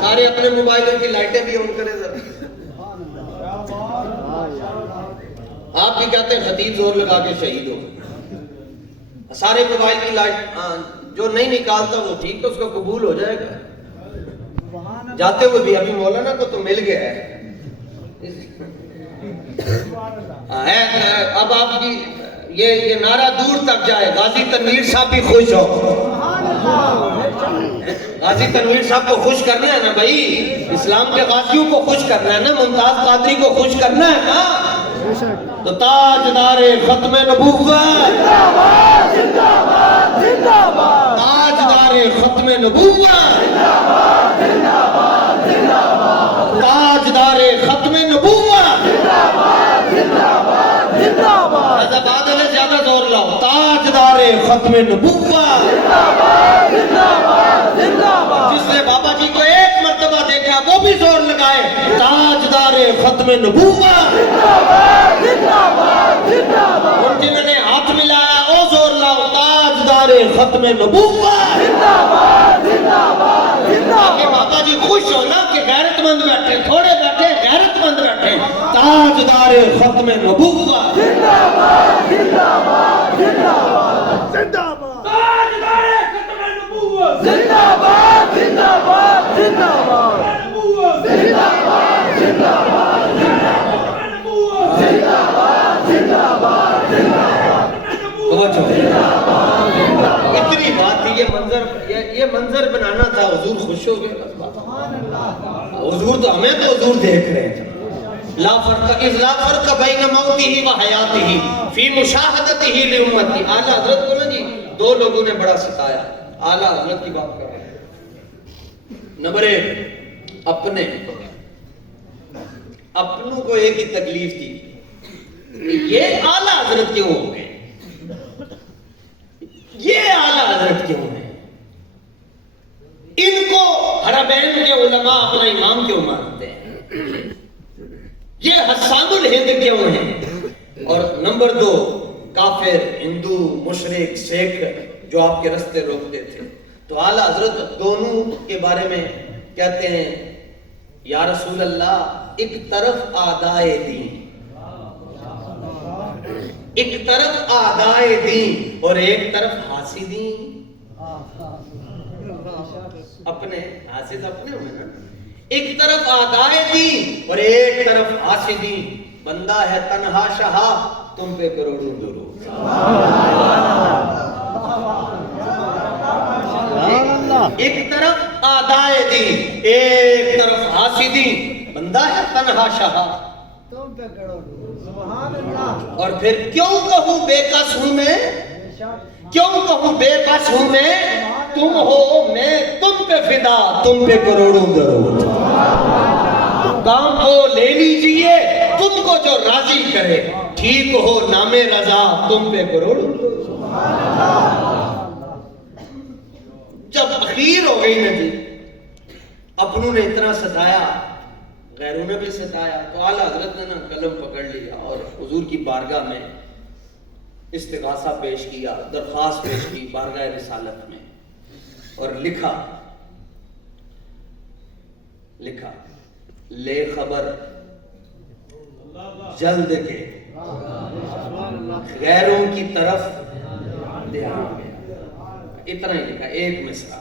سارے اپنے موبائلوں کی لائٹیں بھی آن کریں ذرا. آپ بھی کہتے ہیں خطیب زور لگا کے شہید ہو. سارے موبائل کی لائٹ جو نہیں نکالتا وہ ٹھیک تو اس کا قبول ہو جائے گا. جاتے ہوئے بھی ابھی مولانا کو تو مل گیا ہے. اب آپ کی یہ نعرہ دور تک جائے. غازی تنویر صاحب بھی خوش ہو. غازی تنویر صاحب کو خوش کرنا ہے نا بھائی. اسلام کے غازیوں کو خوش کرنا ہے نا. ممتاز قادری کو خوش کرنا ہے نا. تو تاجدار ختم نبوت, تاجدار ختم نبوت, تاجدار ختم نبوت. بادل زیادہ زور لاؤ. تاجدار ختم نبوت. جس نے بابا جی کو ایک مرتبہ دیکھا وہ بھی زور لگائے. تاجدار ختم نبوت. اور جنہوں نے ہاتھ ملایا وہ زور لاؤ. تاجدار ختم نبوت. کہ بابا جی خوش ہو نا کہ غیرت مند بیٹھے, تھوڑے بیٹھے غیرت مند بیٹھے. تاجدار ختم نبوت. اتنی بات تھی. یہ منظر بنانا تھا. حضور خوش ہو گئے. حضور تو ہمیں تو حضور دیکھ رہے ہیں. لا فرق بین موتہ و حیاتہ فی مشاہدتہ لامتی. اعلیٰ حضرت کو نا جی دو لوگوں نے بڑا ستایا. اعلیٰ حضرت کی بات کر رہے ہیں. نمبر ایک اپنوں کو ایک ہی تکلیف تھی یہ اعلیٰ حضرت کیوں ہو گئے, یہ اعلیٰ حضرت کیوں ہیں, ان کو حرمین کے علماء اپنا امام کیوں مانتے ہیں, یہ حسان الہند کیوں ہیں. اور نمبر دو کافر ہندو مشرک سکھ جو آپ کے رستے روکتے تھے. تو اعلیٰ حضرت دونوں کے بارے میں کہتے ہیں یا رسول اللہ ایک طرف اعدائے دین, ایک طرف اعدائے دین اور ایک طرف حاسدین. اپنے حاسد اپنے ہوئے نا. ایک طرف اعدائے دین اور ایک طرف حاسدین. بندہ ہے تنہا شہا تم پہ کروڑوں درود. ایک طرف اعدائے دین ایک طرف حاسدین. بندہ ہے تنہا شہا تم پہ کروڑوں. اور پھر کیوں کہوں بے کس ہوں میں, کیوں کہوں بے کس ہوں میں, تم ہو میں تم پہ فدا تم پہ کروڑوں درود. کام کو لے لیجئے تم کو جو راضی کرے, ٹھیک ہو نام رضا تم پہ کروڑوں درود. جب اخیر ہو گئی نا جی, اپنوں نے اتنا ستایا غیروں نے بھی ستایا, تو اعلیٰ حضرت نے نا قلم پکڑ لیا اور حضور کی بارگاہ میں استغاثہ پیش کیا, درخواست پیش کی بارگاہ رسالت میں, اور لکھا لے خبر جلد کے غیروں کی طرف دھیان گیا. اتنا ہی لکھا, ایک مصرع.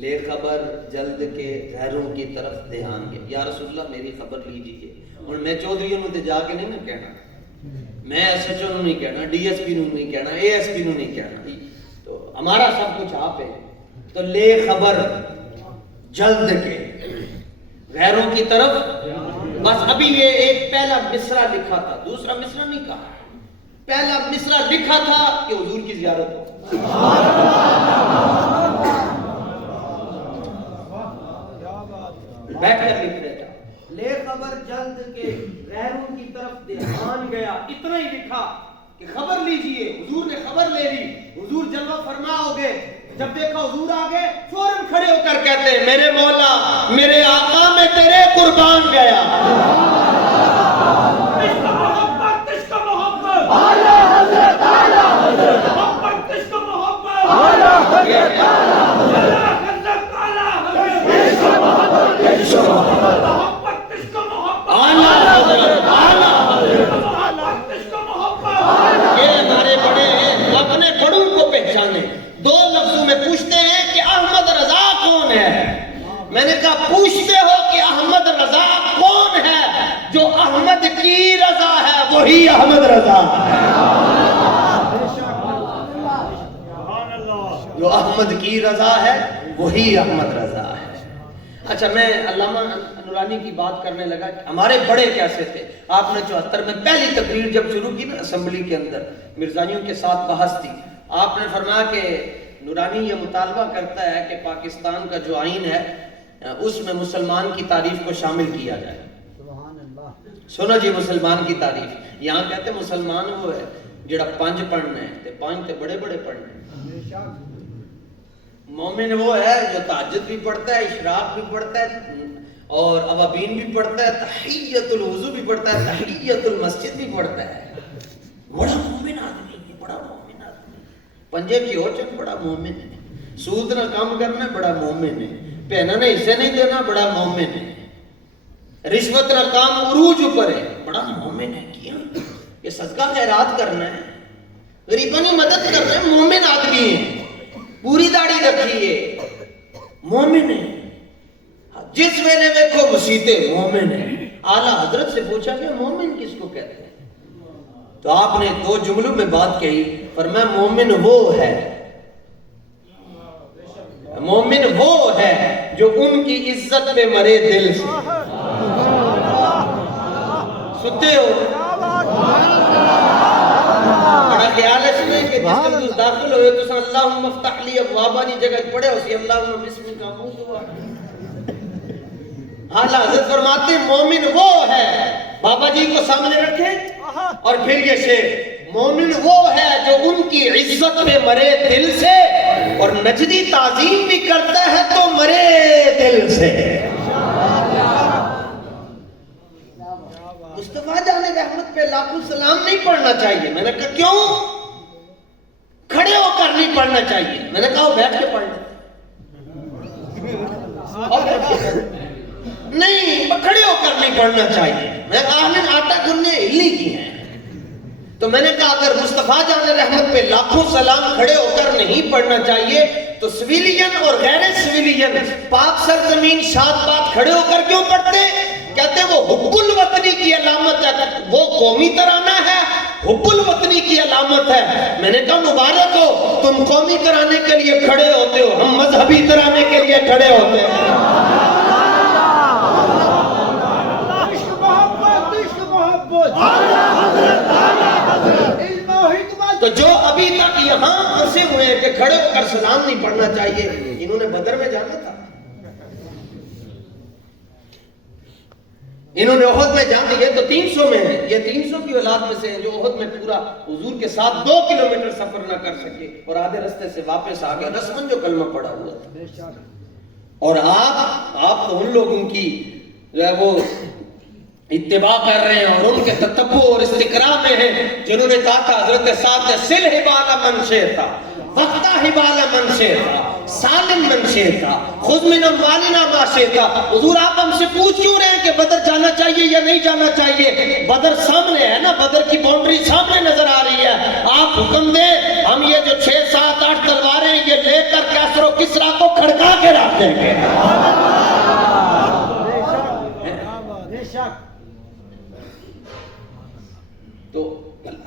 لے خبر جلد کے غیروں کی طرف دھیان گیا. یا رسول اللہ میری خبر لیجیے. اور میں چودھریوں نے جا کے نہیں نہ کہنا, میں ایس ایچ او نو نہیں کہنا, ڈی ایس پی نو نہیں کہنا, اے ایس پی نو نہیں کہنا, تو ہمارا سب کچھ آپ ہے. تو لے خبر جلد کے غیروں کی طرف. بس ابھی یہ ایک پہلا مصرع لکھا تھا, دوسرا مصرع نہیں کہا. پہلا مصرع لکھا تھا کہ حضور کی زیارت ہو. بیٹھ کر لکھ رہے تھا لے خبر جلد کے غیروں کی طرف دھیان گیا. اتنا ہی لکھا کہ خبر لیجئے. حضور نے خبر لے لی, حضور جلوہ فرما ہو گئے. جب دیکھا حضور آگے فوراً کھڑے ہو کر کہتے ہیں میرے مولا میرے آقا میں تیرے قربان گیا. عشق محبت عشق محبت اعلی حضرت اعلی حضرت محبت عشق محبت اعلی حضرت اعلی حضرت عشق محبت عشق محبت عشق محبت اعلیٰ حضرت اعلیٰ حضرت. محبت عشق محبت. یہ ہمارے بڑے ہیں اپنے بڑوں کو پہچانے. دو لفظوں میں پوچھتے ہیں کہ احمد رضا کون ہے. میں نے کہا پوچھتے ہو کہ احمد رضا کون ہے. جو احمد کی رضا ہے وہی احمد رضا ہے. جو احمد کی رضا ہے وہی احمد رضا ہے. اچھا میں علامہ نورانی کی بات کرنے لگا کہ ہمارے بڑے کیسے تھے. آپ نے 74 میں پہلی تقریر جب شروع کی نا اسمبلی کے اندر, مرزائیوں کے ساتھ بحث تھی, آپ نے فرمایا کہ نورانی یہ مطالبہ کرتا ہے کہ پاکستان کا جو آئین ہے اس میں مسلمان کی تعریف کو شامل کیا جائے. سنو جی مسلمان کی تعریف. یہاں کہتے ہیں مسلمان وہ ہے جڑا 5 پڑھنا ہے, تے 5 تے بڑے بڑے پڑھنے. مومن وہ ہے جو تہجد بھی پڑھتا ہے, اشراق بھی پڑھتا ہے, اور اوابین بھی پڑھتا ہے, تحیت الوضو بھی پڑھتا ہے, تحیت المسجد بھی پڑھتا ہے. بڑا مومن آدمی ہے, بڑا مومن آدمی. پنجے کی اوچن بڑا مومن ہے. سود نہ کام کرنا بڑا مومن ہے. پہنا نے حصے نہیں دینا بڑا مومن ہے. رشوت نہ کام عروج اوپر ہے بڑا مومن ہے. کیا یہ صدقہ خیرات کرنا ہے, غریبوں کی مدد کرنا ہے, مومن آدمی ہے. پوری داڑھی رکھی ہے, مومن ہے. جس ویلے دیکھو مسیطے مومن ہے. اعلیٰ حضرت سے پوچھا کہ مومن کس کو کہتے ہیں, تو آپ نے 2 جملوں میں بات کہی. فرمایا مومن وہ ہے, مومن وہ ہے جو ان کی عزت پہ مرے دل سے. سنتے ہو بڑا خیال ہے سنیں کہ جس طرح داخل ہوئے تو اللہم افتح لی ابوابانی جگہ پڑھے اسی اللہم بسم کا موضوع. اعلیٰ حضرت فرماتے ہیں مومن وہ ہے, بابا جی کو سامنے رکھیں اور پھر یہ شعر, مومن وہ ہے جو ان کی عزت پہ مرے دل سے, اور نجدی تعظیم بھی کرتا ہے تو مرے دل سے. مصطفیٰ جان رحمت پہ لاکھوں سلام نہیں پڑھنا چاہیے. میں نے کہا کیوں؟ کھڑے ہو کر نہیں پڑھنا چاہیے. میں نے کہا بیٹھ کے پڑھ لیں. نہیں کھڑے ہو کر نہیں پڑھنا چاہیے. میں کہا آپ نے آٹا گننے ہلی کی ہیں. تو میں نے کہا اگر مصطفیٰ جان رحمت پہ لاکھوں سلام کھڑے ہو کر نہیں پڑھنا چاہیے تو سویلین اور غیر سویلین پاک سرزمین شاد بات کھڑے ہو کر کیوں پڑھتے؟ کہتے وہ حب الوطنی کی علامت ہے, وہ قومی ترانہ ہے, حب الوطنی کی علامت ہے. میں نے کہا مبارک ہو تم قومی ترانے کے لیے کھڑے ہوتے ہو, ہم مذہبی ترانے کے لیے کھڑے ہوتے ہیں. تو جو ابھی تک یہاں پھنسے ہوئے ہیں کہ کھڑے ہو کر سلام نہیں پڑھنا چاہیے, انہوں نے بدر میں جانا تھا, انہوں نے احد میں جان دیا. تو 300 میں ہیں, یہ 300 کی اولاد میں سے ہیں جو احد میں پورا حضور کے ساتھ 2 کلومیٹر سفر نہ کر سکے اور آدھے رستے سے واپس آ گئے. رسمن جو کلمہ پڑا ہوا تھا. اور آپ تو ان لوگوں کی جو ہے وہ اتباع کر رہے ہیں اور ان کے تتبع اور استقراء میں ہیں جنہوں نے کہا تھا حضرت سعد سل حبال من شئت وقتا حبال من شئت سالم من شئت خذ من اموالنا ما شئت. حضور آپ ہم سے پوچھ کیوں رہے ہیں کہ بدر جانا چاہیے یا نہیں جانا چاہیے؟ بدر سامنے ہے نا, بدر کی باؤنڈری سامنے نظر آ رہی ہے. آپ حکم دیں ہم یہ جو 6 7 8 تلواریں یہ لے کر کیسر و کسرا کو کھڑکا کے رکھ رکھ دیں گے. بے شک. تو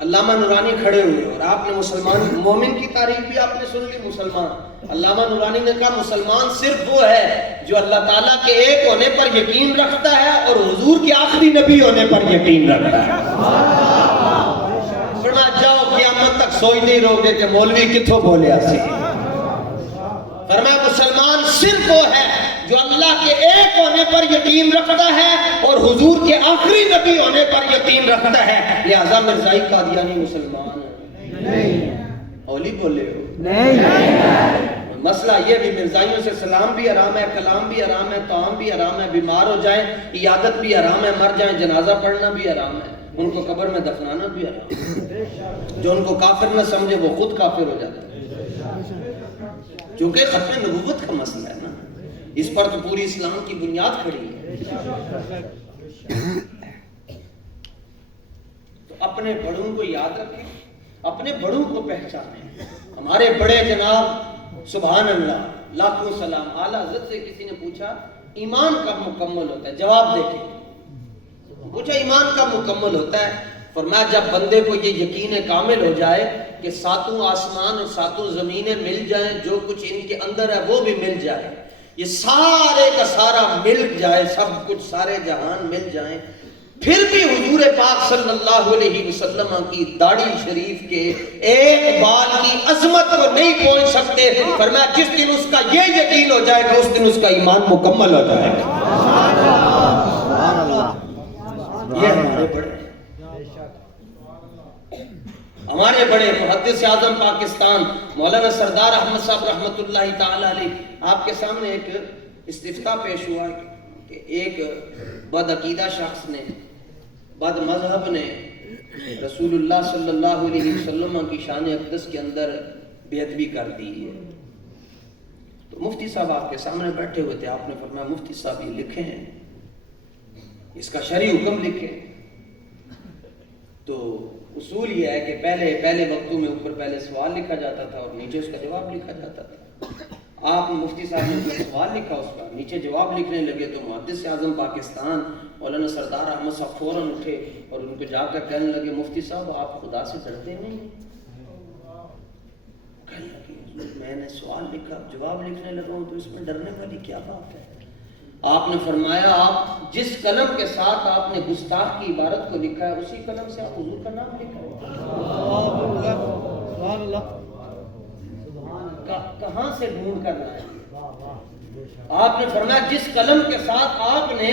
علامہ نورانی کھڑے ہوئے اور آپ نے مسلمان مومن کی تعریف بھی آپ نے سن لی. مسلمان, علامہ نورانی نے کہا مسلمان صرف وہ ہے جو اللہ تعالیٰ کے ایک ہونے پر یقین رکھتا ہے اور حضور کے آخری نبی ہونے پر یقین رکھتا ہے. فرمایا جاؤ قیامت تک سوچتے ہی رہو گے کہ مولوی کتھوں بولے ایسی. فرمایا مسلمان صرف وہ ہے جو اللہ کے ایک ہونے پر یقین رکھتا ہے اور حضور کے آخری نبی ہونے پر یقین رکھتا ہے. لہذا مرزائی قادیانی مسلمان نہیں, اولی بولے ہو نہیں. مسئلہ یہ بھی مرزائیوں سے سلام بھی حرام ہے, کلام بھی حرام ہے, طعام بھی حرام ہے, بیمار ہو جائیں عیادت بھی حرام ہے, مر جائیں جنازہ پڑھنا بھی حرام ہے, ان کو قبر میں دفنانا بھی حرام ہے. جو ان کو کافر نہ سمجھے وہ خود کافر ہو جاتا ہے, کیونکہ ختم نبوت کا مسئلہ ہے نا, اس پر تو پوری اسلام کی بنیاد کھڑی ہے. تو اپنے بڑوں کو یاد رکھیں, اپنے بڑوں کو پہچانیں. ہمارے بڑے جناب سبحان اللہ لاکھوں سلام, اعلیٰ حضرت سے کسی نے پوچھا ایمان کب مکمل ہوتا ہے, جواب دیکھیں. پوچھا ایمان کب مکمل ہوتا ہے, فرمایا جب بندے کو یہ یقین کامل ہو جائے کہ ساتوں آسمان اور ساتوں زمینیں مل جائیں, جو کچھ ان کے اندر ہے وہ بھی مل جائے, یہ سارے کا سارا مل جائے, سب کچھ سارے جہان مل جائیں, پھر بھی حضور پاک صلی اللہ علیہ وسلم کی داڑھی شریف کے ایک بال کی عظمت کو نہیں پہنچ سکتے. فرمایا جس دن اس کا یہ یقین ہو جائے گا اس دن اس کا ایمان مکمل ہو جائے گا. یہ ہمارے بڑے ہمارے بڑے محدث اعظم پاکستان مولانا سردار احمد صاحب رحمۃ اللہ تعالی علیہ, آپ کے سامنے ایک استفتاء پیش ہوا کہ ایک بد عقیدہ شخص نے, بد مذہب نے رسول اللہ صلی اللہ علیہ وسلم کی شان اقدس کے اندر بے ادبی کر دی ہے. تو مفتی صاحب آپ کے سامنے بیٹھے ہوئے تھے, آپ نے فرمایا مفتی صاحب یہ لکھے ہیں, اس کا شرعی حکم لکھے. تو اصول یہ ہے کہ پہلے وقتوں میں اوپر پہلے سوال لکھا جاتا تھا اور نیچے اس کا جواب لکھا جاتا تھا. آپ مفتی صاحب نے سوال لکھا, اس کا نیچے جواب لکھنے لگے, تو محدث اعظم پاکستان مولانا سردار احمد صاحب فوراً اٹھے اور ان کو جا کر کہنے لگے مفتی صاحب آپ خدا سے ڈرتے نہیں؟ کہنے لگے میں نے سوال لکھا, جواب لکھنے لگا ہوں, تو اس میں ڈرنے والی کیا بات ہے؟ آپ نے فرمایا آپ جس قلم کے ساتھ آپ نے گستاخ کی عبارت کو لکھا ہے اسی قلم سے آپ حضور کا نام لکھا ہے. کہاں سے ڈھونڈ کر لائے؟ آپ نے فرمایا جس قلم کے ساتھ آپ نے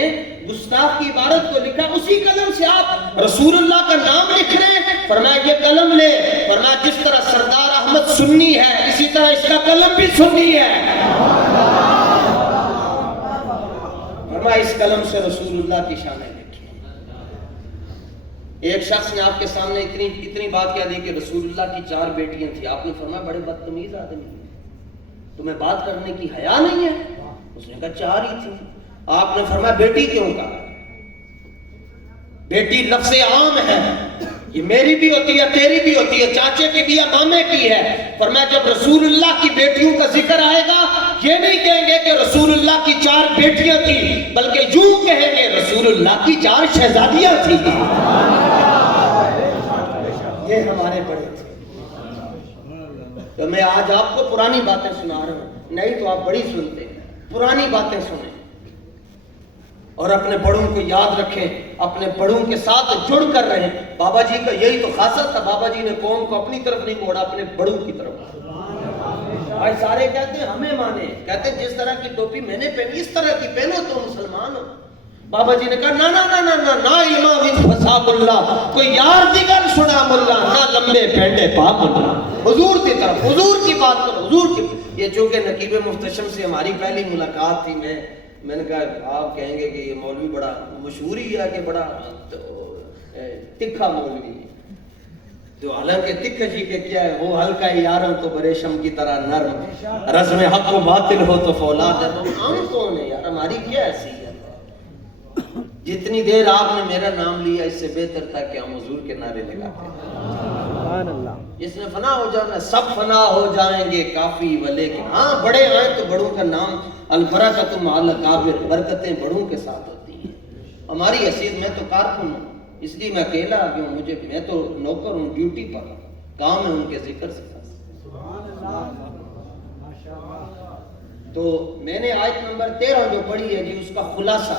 گستاخ کی عبارت کو لکھا اسی قلم سے آپ رسول اللہ کا نام لکھ رہے ہیں. فرمایا یہ قلم لے, فرمایا جس طرح سردار احمد سنی ہے اسی طرح اس کا قلم بھی سنی ہے. فرمایا اس قلم سے رسول اللہ کی شانیں لکھی. ایک شخص نے آپ کے سامنے اتنی بات کہہ دی کہ رسول اللہ کی 4 بیٹیاں تھیں. آپ نے فرمایا بڑے بدتمیز آدمی, تمہیں بات کرنے کی حیا نہیں ہے؟ اس نے کہا 4 ہی تھیں. آپ نے فرمایا بیٹی کیوں کہا؟ بیٹی لفظ عام ہے, یہ میری بھی ہوتی ہے تیری بھی ہوتی ہے, چاچے کی بھی ہے مامے کی ہے. فرمایا جب رسول اللہ کی بیٹیوں کا ذکر آئے گا یہ نہیں کہیں گے کہ رسول اللہ کی 4 بیٹیاں تھیں, بلکہ یوں کہیں گے رسول اللہ کی 4 شہزادیاں تھیں. یہ ہمارے بڑے تھے. تو میں آج آپ کو پرانی باتیں سنا رہا ہوں, نہیں تو آپ بڑی سنتے ہیں. پرانی باتیں سنیں اور اپنے بڑوں کو یاد رکھیں, اپنے بڑوں کے ساتھ جڑ کر رہیں. بابا جی کا یہی تو خاصت تھا, بابا جی نے قوم کو اپنی طرف نہیں موڑا, اپنے بڑوں کی طرف. آج سارے کہتے ہیں ہمیں مانے, کہتے ہیں جس طرح کی ٹوپی میں نے پہنی اس طرح کی پہنو تو مسلمان ہو. بابا جی نے کہا نا نا نا نا نا نا امام فصاب اللہ, کوئی یار دیگر سنا ملا, نہ لمبے پینڈے پا ملا. حضور کی طرف, حضور کی بات کرو, حضور کی. یہ چونکہ نقیب محتشم سے ہماری پہلی ملاقات تھی, میں نے کہا آپ کہیں گے کہ یہ مولوی بڑا مشہور ہی ہے کہ بڑا تکھا مولوی ہے. تو حالانکہ تکھا جی کے کیا ہے, وہ ہلکا یاروں تو بریشم کی طرح نرم, رزم حق و باطل ہو تو فولاد ہے. تو ہم کون ہے یار, ہماری کیا حیثیت ہے؟ جتنی دیر آپ نے میرا نام لیا اس سے بہتر تھا کہ ہم حضور کے نعرے لگاتے ہیں. جس نے فنا ہو جانا سب فنا ہو جائیں گے کافی ولیکن ہاں بڑے آئیں تو بڑوں کا نام البرکۃ مع الاکابر، برکتیں بڑوں کے ساتھ ہوتی ہیں۔ ہماری حیثیت میں تو کارکن ہوں، اس لیے میں اکیلا آ گیا ہوں، میں تو نوکر ہوں، ڈیوٹی پر ہوں، کام ہے ان کے ذکر سے۔ تو میں نے آیت نمبر 13 جو پڑھی ہے جی اس کا خلاصہ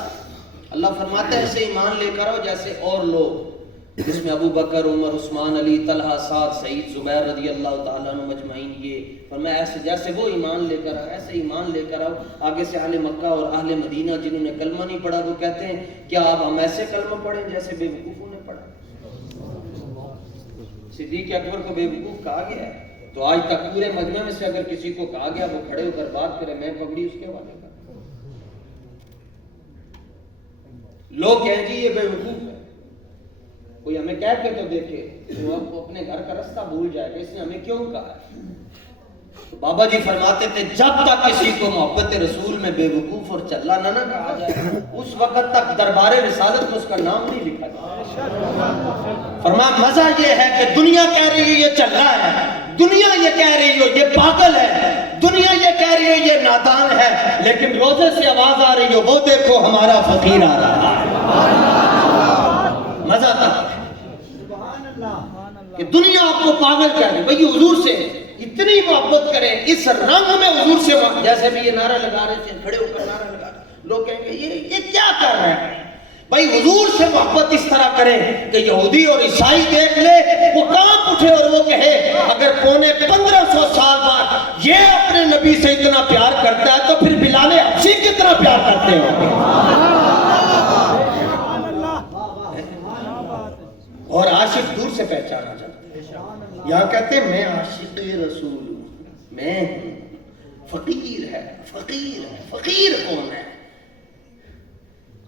اللہ فرماتا ہے ایسے ایمان لے کر آؤ جیسے اور لوگ، جس میں ابو بکر، عمر، عثمان، علی، طلحہ، سعد، سعید، زبیر رضی اللہ تعالیٰ عنہ مجمعین، یہ فرمایا ایسے جیسے وہ ایمان لے کر آؤ ایسے ایمان لے کر آؤ۔ آگے سے اہل مکہ اور اہل مدینہ جنہوں نے کلمہ نہیں پڑھا وہ کہتے ہیں کیا اب ہم ایسے کلمہ پڑھیں جیسے بے وقوفوں نے پڑھا؟ صدیق اکبر کو بے وقوف کہا گیا ہے، تو آج تک پورے مجمع میں سے اگر کسی کو کہا گیا وہ کھڑے ہو کر بات کرے، میں پگڑی اس کے حوالے کر۔ لوگ کہیں جی یہ بے وقوف ہے، کوئی ہمیں کہہ کے تو دیکھے، وہ اپنے گھر کا رستہ بھول جائے گا، اس نے ہمیں کیوں کہا ہے؟ تو بابا جی فرماتے تھے جب تک کسی کو محبت رسول میں بے وقوف اور چلا نہ کہا جائے اس وقت تک دربار رسالت میں اس کا نام نہیں لکھا جائے۔ فرمایا مزہ یہ ہے کہ دنیا کہہ رہی ہے یہ چل رہا ہے، دنیا یہ کہہ رہی ہے یہ پاگل ہے، دنیا یہ کہہ رہی ہے یہ نادان ہے، لیکن روزے سے آواز آ رہی ہے وہ دیکھو ہمارا فقیر آ رہا ہے۔ مزہ تھا کہ دنیا آپ کو پاگل کہہ رہی ہے، بھئی حضور سے اتنی محبت کریں اس رنگ میں حضور سے، جیسے بھی یہ نعرہ لگا رہے تھے کھڑے ہو کر نعرہ لگا رہے، لوگ کہیں گے یہ کیا کر رہے ہیں؟ بھائی حضور سے محبت اس طرح کریں کہ یہودی اور عیسائی دیکھ لے وہ کانپ اٹھے اور وہ کہے اگر پونے 1500 سال بعد یہ اپنے نبی سے اتنا پیار کرتا ہے تو پھر بلال حبشی کتنا پیار کرتے ہوں۔ اور عاشق دور سے پہچانا جاتا ہے، یہاں کہتے ہیں میں عاشق رسول ہوں، میں فقیر ہے، فقیر ہے، فقیر کون ہے؟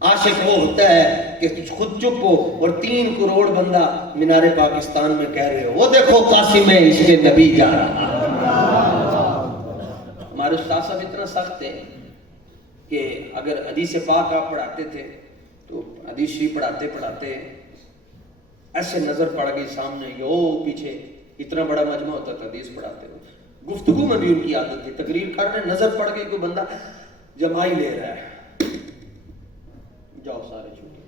عاشق وہ ہوتا ہے کہ خود چپ ہو اور 3 کروڑ بندہ مینار پاکستان میں کہہ رہے ہو وہ دیکھو قاسم عشق نبی جا رہا۔ ہمارے استاد صاحب اتنا سخت تھے کہ اگر حدیث پاک آپ پڑھاتے تھے تو حدیث شریف پڑھاتے پڑھاتے ایسے نظر پڑ گئی سامنے، یو پیچھے اتنا بڑا مجمع ہوتا تھا حدیث پڑھاتے ہوئے، گفتگو میں بھی ان کی عادت تھی، تقریر کرنے نظر پڑ گئی کوئی بندہ جمائی لے رہا ہے، جاؤ سارے چھوٹے،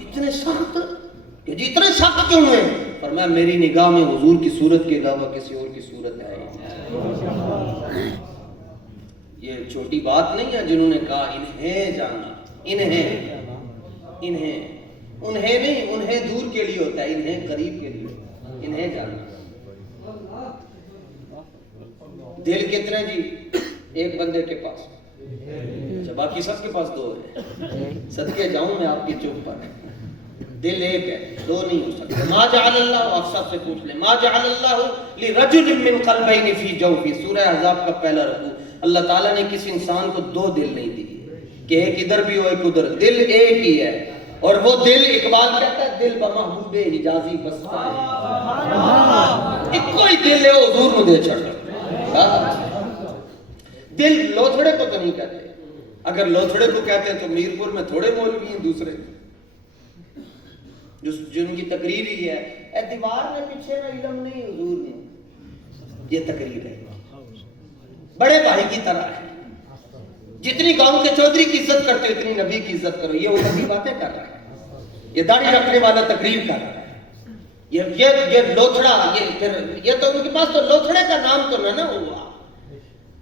اتنے سخت کہ جی اتنے سخت کیوں ہیں؟ فرمایا میری نگاہ میں حضور کی صورت کے علاوہ کسی اور کی صورت ہے۔ یہ چھوٹی بات نہیں ہے جنہوں نے کہا انہیں جانا، انہیں نہیں، انہیں دور کے لیے ہوتا ہے، انہیں قریب کے لیے، انہیں جانا۔ دل کتنے جی؟ ایک بندے کے پاس، اچھا باقی سب کے پاس 2 ہے، صدقے جاؤں میں آپ کی چوک پر، دل ایک ہے، 2 نہیں ہو سکتے۔ ما جعل اللہ، آپ سب سے پوچھ لیں، ما جعل اللہ لرجل من قلبین فی جوفہ، سورہ احزاب کا پہلا رکوع، اللہ تعالیٰ نے کسی انسان کو 2 دل نہیں دی کہ ایک ادھر بھی ہو ایک ادھر، دل ایک ہی ہے، اور وہ دل اقبال کہتا ہے دل بمحبوب حجازی بستا ہے، ایک کوئی دل ہے حضور میں دے چھڑا۔ دل لوتھڑے کو تو نہیں کہتے، اگر لوتھڑے کو کہتے ہیں تو میرپور میں تھوڑے مولوی ہیں دوسرے جن کی تقریر ہی ہے اے دیوار میں پیچھے نہ علم نہیں حضور نے، یہ تقریر ہے، بڑے بھائی کی طرح ہے، جتنی گاؤں کے چودھری کی عزت کرتے اتنی نبی کی عزت کرو، یہ وہ کی باتیں کر رہا ہے، یہ داڑھی رکھنے والا تقریر کر رہا ہے، یہ لوتھڑا، یہ تو ان کے پاس تو لوتھڑے کا نام تو نہ ہوا،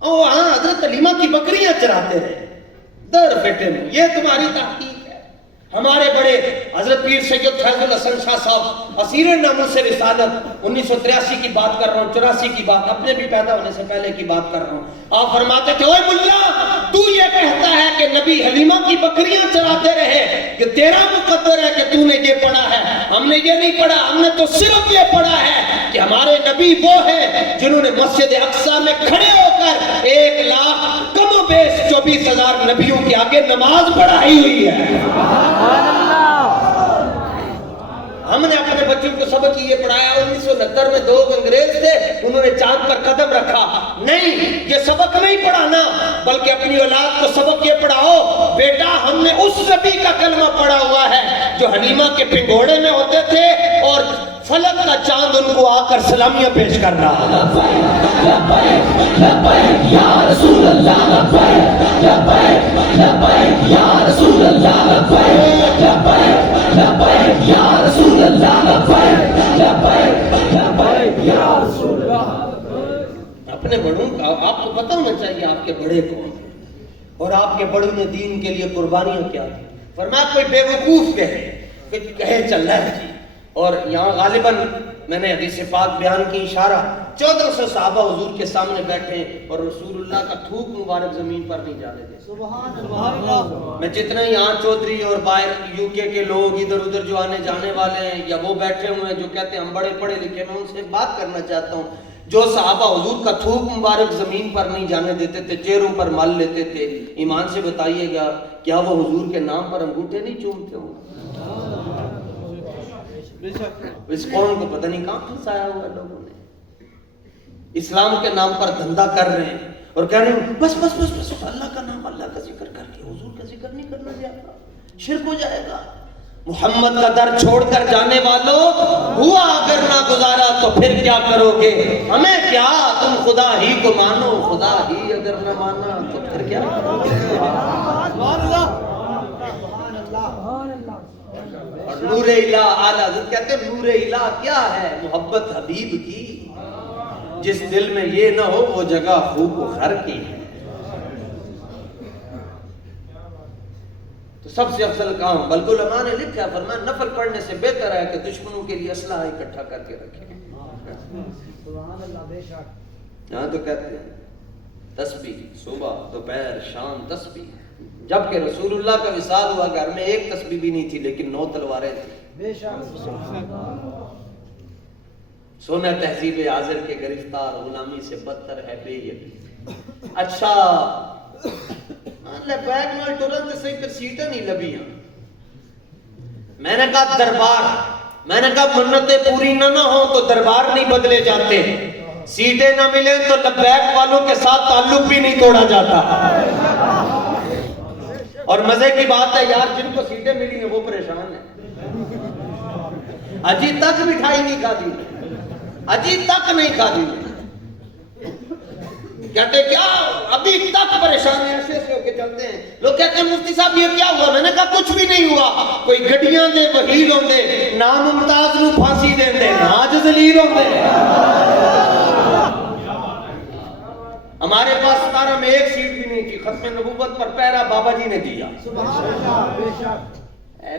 وہاں حضرت علیمہ کی بکریاں چراتے رہے در بیٹے میں، یہ تمہاری تحقیق ہے۔ ہمارے بڑے حضرت پیر سید فیض الحسن شاہ صاحب اسیر ناموس رسالت 1983 کی بات کر رہا ہوں، 84 کی بات، اپنے بھی پیدا ہونے سے پہلے کی بات کر رہا ہوں، آپ فرماتے تھے اوے ملا تو یہ کہتا ہے کہ نبی حلیمہ کی بکریاں چراتے رہے، کہ تیرا مقدر ہے کہ تو نے یہ پڑھا ہے، ہم نے یہ نہیں پڑھا، ہم نے تو صرف یہ پڑھا ہے کہ ہمارے نبی وہ ہیں جنہوں نے مسجد اقصی میں کھڑے ہو کر 1 لاکھ کم و بیش 24,000 نبیوں کے آگے نماز پڑھائی ہوئی ہے۔ ہم نے اپنے بچوں کو سبق یہ پڑھایا، 1969 میں 2 انگریز تھے، انہوں نے چاند پر قدم رکھا، نہیں یہ سبق نہیں پڑھانا، بلکہ اپنی اولاد کو سبق یہ پڑھاؤ بیٹا ہم مسلمان نے اس نبی کا کلمہ پڑھا ہوا ہے جو حلیمہ کے پنگوڑے میں ہوتے تھے اور فلک کا چاند ان کو آ کر سلامیاں پیش کر رہا ہے. اپنے بڑوں کا آپ کو پتہ ہونا چاہیے آپ کے بڑے کون ہیں اور آپ کے بڑوں نے دین کے لیے قربانیاں کیا تھی. فرمایا کوئی بے وقوف کہے چل رہا ہے جی. اور یہاں غالباً میں نے حدیث پاک بیان کی اشارہ 1400 صحابہ حضور کے سامنے بیٹھے اور رسول اللہ کا تھوک مبارک زمین پر نہیں جانے دے. سبحان اللہ. میں جتنے یہاں چودھری اور باہر یو کے لوگ ادھر ادھر جو آنے جانے والے ہیں یا وہ بیٹھے ہوئے ہیں جو کہتے ہیں ہم بڑے پڑھے لکھے, میں ان سے ایک بات کرنا چاہتا ہوں. جو صحابہ حضور کا تھوک مبارک زمین پر نہیں جانے دیتے تھے, چہروں پر مل لیتے تھے, ایمان سے بتائیے گا کیا وہ حضور کے نام پر انگوٹھے نہیں چومتے ہوں؟ اس قوم کو پتہ نہیں کہاں پھنسایا ہوا لوگوں نے. اسلام کے نام پر دھندا کر رہے ہیں اور کہہ رہے ہیں بس بس بس بس اللہ کا نام, اللہ کا ذکر کر کے حضور کا ذکر نہیں کرنا زیادہ, شرک ہو جائے گا. محمد کا در چھوڑ کر جانے والوں, ہوا اگر نہ گزارا تو پھر کیا کرو گے, ہمیں کیا, تم خدا ہی کو مانو, خدا ہی اگر نہ مانا تو پھر کیا کرو گے. اور نور الہ اعلیٰ حضرت کہتے ہیں نور الہ کیا ہے؟ محبت حبیب کی, جس دل میں یہ نہ ہو وہ جگہ خوب و خر کی ہے. تو سب سے افضل کام, بلکہ علماء نے لکھا ہے, فرمایا نفل پڑھنے سے بہتر ہے کہ دشمنوں کے لیے اسلحہ اکٹھا کر کے رکھیں. سبحان اللہ. بے شک. یہاں تو کہتے ہیں تسبیح صبح دوپہر شام تسبیح, جبکہ رسول اللہ کا وصال ہوا گھر میں ایک تسبیح بھی نہیں تھی لیکن 9 تلواریں تھیں. بے شک. سونا تہذیب حاضر کے گرفتار, غلامی سے بدتر ہے بے یقین. اچھا بیگ میں ٹورن سے صحیح پر سیٹیں نہیں لبیاں. میں نے کہا دربار, میں نے کہا منتیں پوری نہ ہوں تو دربار نہیں بدلے جاتے, سیٹیں نہ ملیں تو لبیک والوں کے ساتھ تعلق بھی نہیں توڑا جاتا. اور مزے کی بات ہے یار, جن کو سیٹیں ملی ہیں وہ پریشان ہیں. اجی تک مٹھائی نہیں کھا دی, اجی تک نہیں کھا دی. کہتے کیا ابھی تک پریشان ہیں, ایسے ایسے ہو کے چلتے ہیں. لوگ کہتے ہیں مفتی صاحب یہ کیا ہوا؟ میں نے کہا کچھ بھی نہیں ہوا. کوئی گڈیاں دے وہیل ہوں دے, نام ممتاز نو پھانسی دیں دے, ناج ذلیل ہوں دے. ہمارے پاس 17 میں ایک سیٹ بھی نہیں تھی. ختم نبوت پر پہرا بابا جی نے دیا.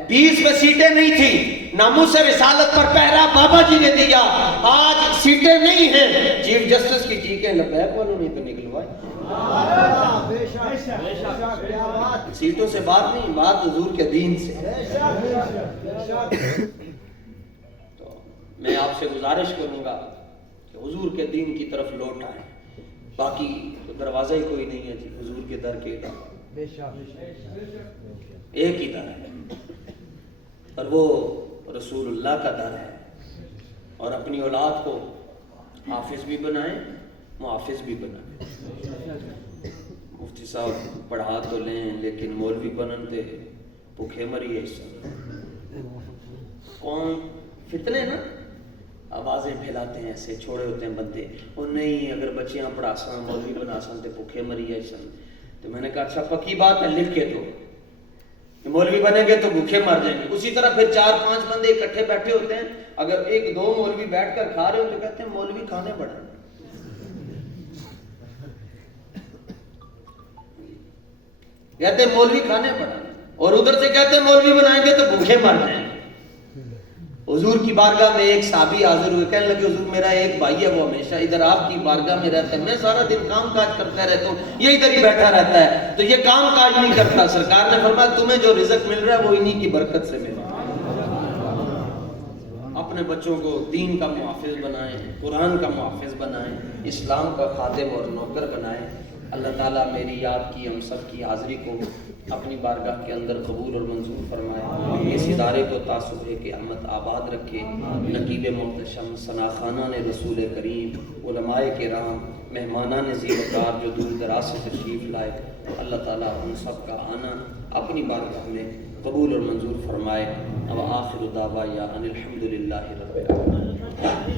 20 میں سیٹیں نہیں تھی. ناموس رسالت پر پہرا بابا جی نے دیا. آج سیٹیں نہیں ہیں, چیف جسٹس کی چیخیں لبیک والوں نے تو نکلوائی. سیٹوں سے بات نہیں, بات حضور کے دین سے. تو میں آپ سے گزارش کروں گا کہ حضور کے دین کی طرف لوٹ آئیں. باقی تو دروازہ ہی کوئی نہیں ہے جی حضور کے در کے علاوہ. ایک ہی در ہے اور وہ رسول اللہ کا در ہے. اور اپنی اولاد کو حافظ بھی بنائیں, محافظ بھی بنائیں. مفتی صاحب پڑھا تو لیں لیکن مولوی بنن تے بھوکے مری ہے. کون فتنے نا, آوازیں پھیلاتے ہیں, ایسے چھوڑے ہوتے ہیں بندے, وہ نہیں اگر بچیاں پڑھا سن مولوی بنا سن تے بھوکے مری ہے سن. تو میں نے کہا اچھا پکی بات ہے, لکھ کے دو, مولوی بنیں گے تو بھوکے مر جائیں گے. اسی طرح پھر 4-5 بندے اکٹھے بیٹھے ہوتے ہیں, اگر 1-2 مولوی بیٹھ کر کھا رہے ہو تو کہتے ہیں مولوی کھانے بڑھائیں. کہتے ہیں مولوی کھانے بڑھائیں, اور ادھر سے کہتے ہیں مولوی بنائیں گے تو بھوکے مر جائیں گے. حضور کی بارگاہ میں ایک صحابی حاضر ہوئے, کہنے لگے حضور میرا ایک بھائی ہے وہ ہمیشہ ادھر آپ کی بارگاہ میں رہتا ہے, میں سارا دن کام کاج کرتا رہتا ہوں, یہ ادھر ہی بیٹھا رہتا ہے تو یہ کام کاج نہیں کرتا. سرکار نے فرمایا تمہیں جو رزق مل رہا ہے وہ انہی کی برکت سے مل رہا ہے. اپنے بچوں کو دین کا محافظ بنائیں, قرآن کا محافظ بنائیں, اسلام کا خادم اور نوکر بنائیں. اللہ تعالیٰ میری آپ کی ہم سب کی حاضری کو اپنی بارگاہ کے اندر قبول اور منظور فرمائے. اس ادارے کو تعصب قیامت آباد رکھے. نقیب محتشم, ثناخانہ نے رسول کریم, علماء کرام, مہمانان زیرکار جو دور دراز سے تشریف لائے. اللہ تعالیٰ ان سب کا آنا اپنی بارگاہ میں قبول اور منظور فرمائے. وآخر دعوانا ان الحمد للہ رب العالمین.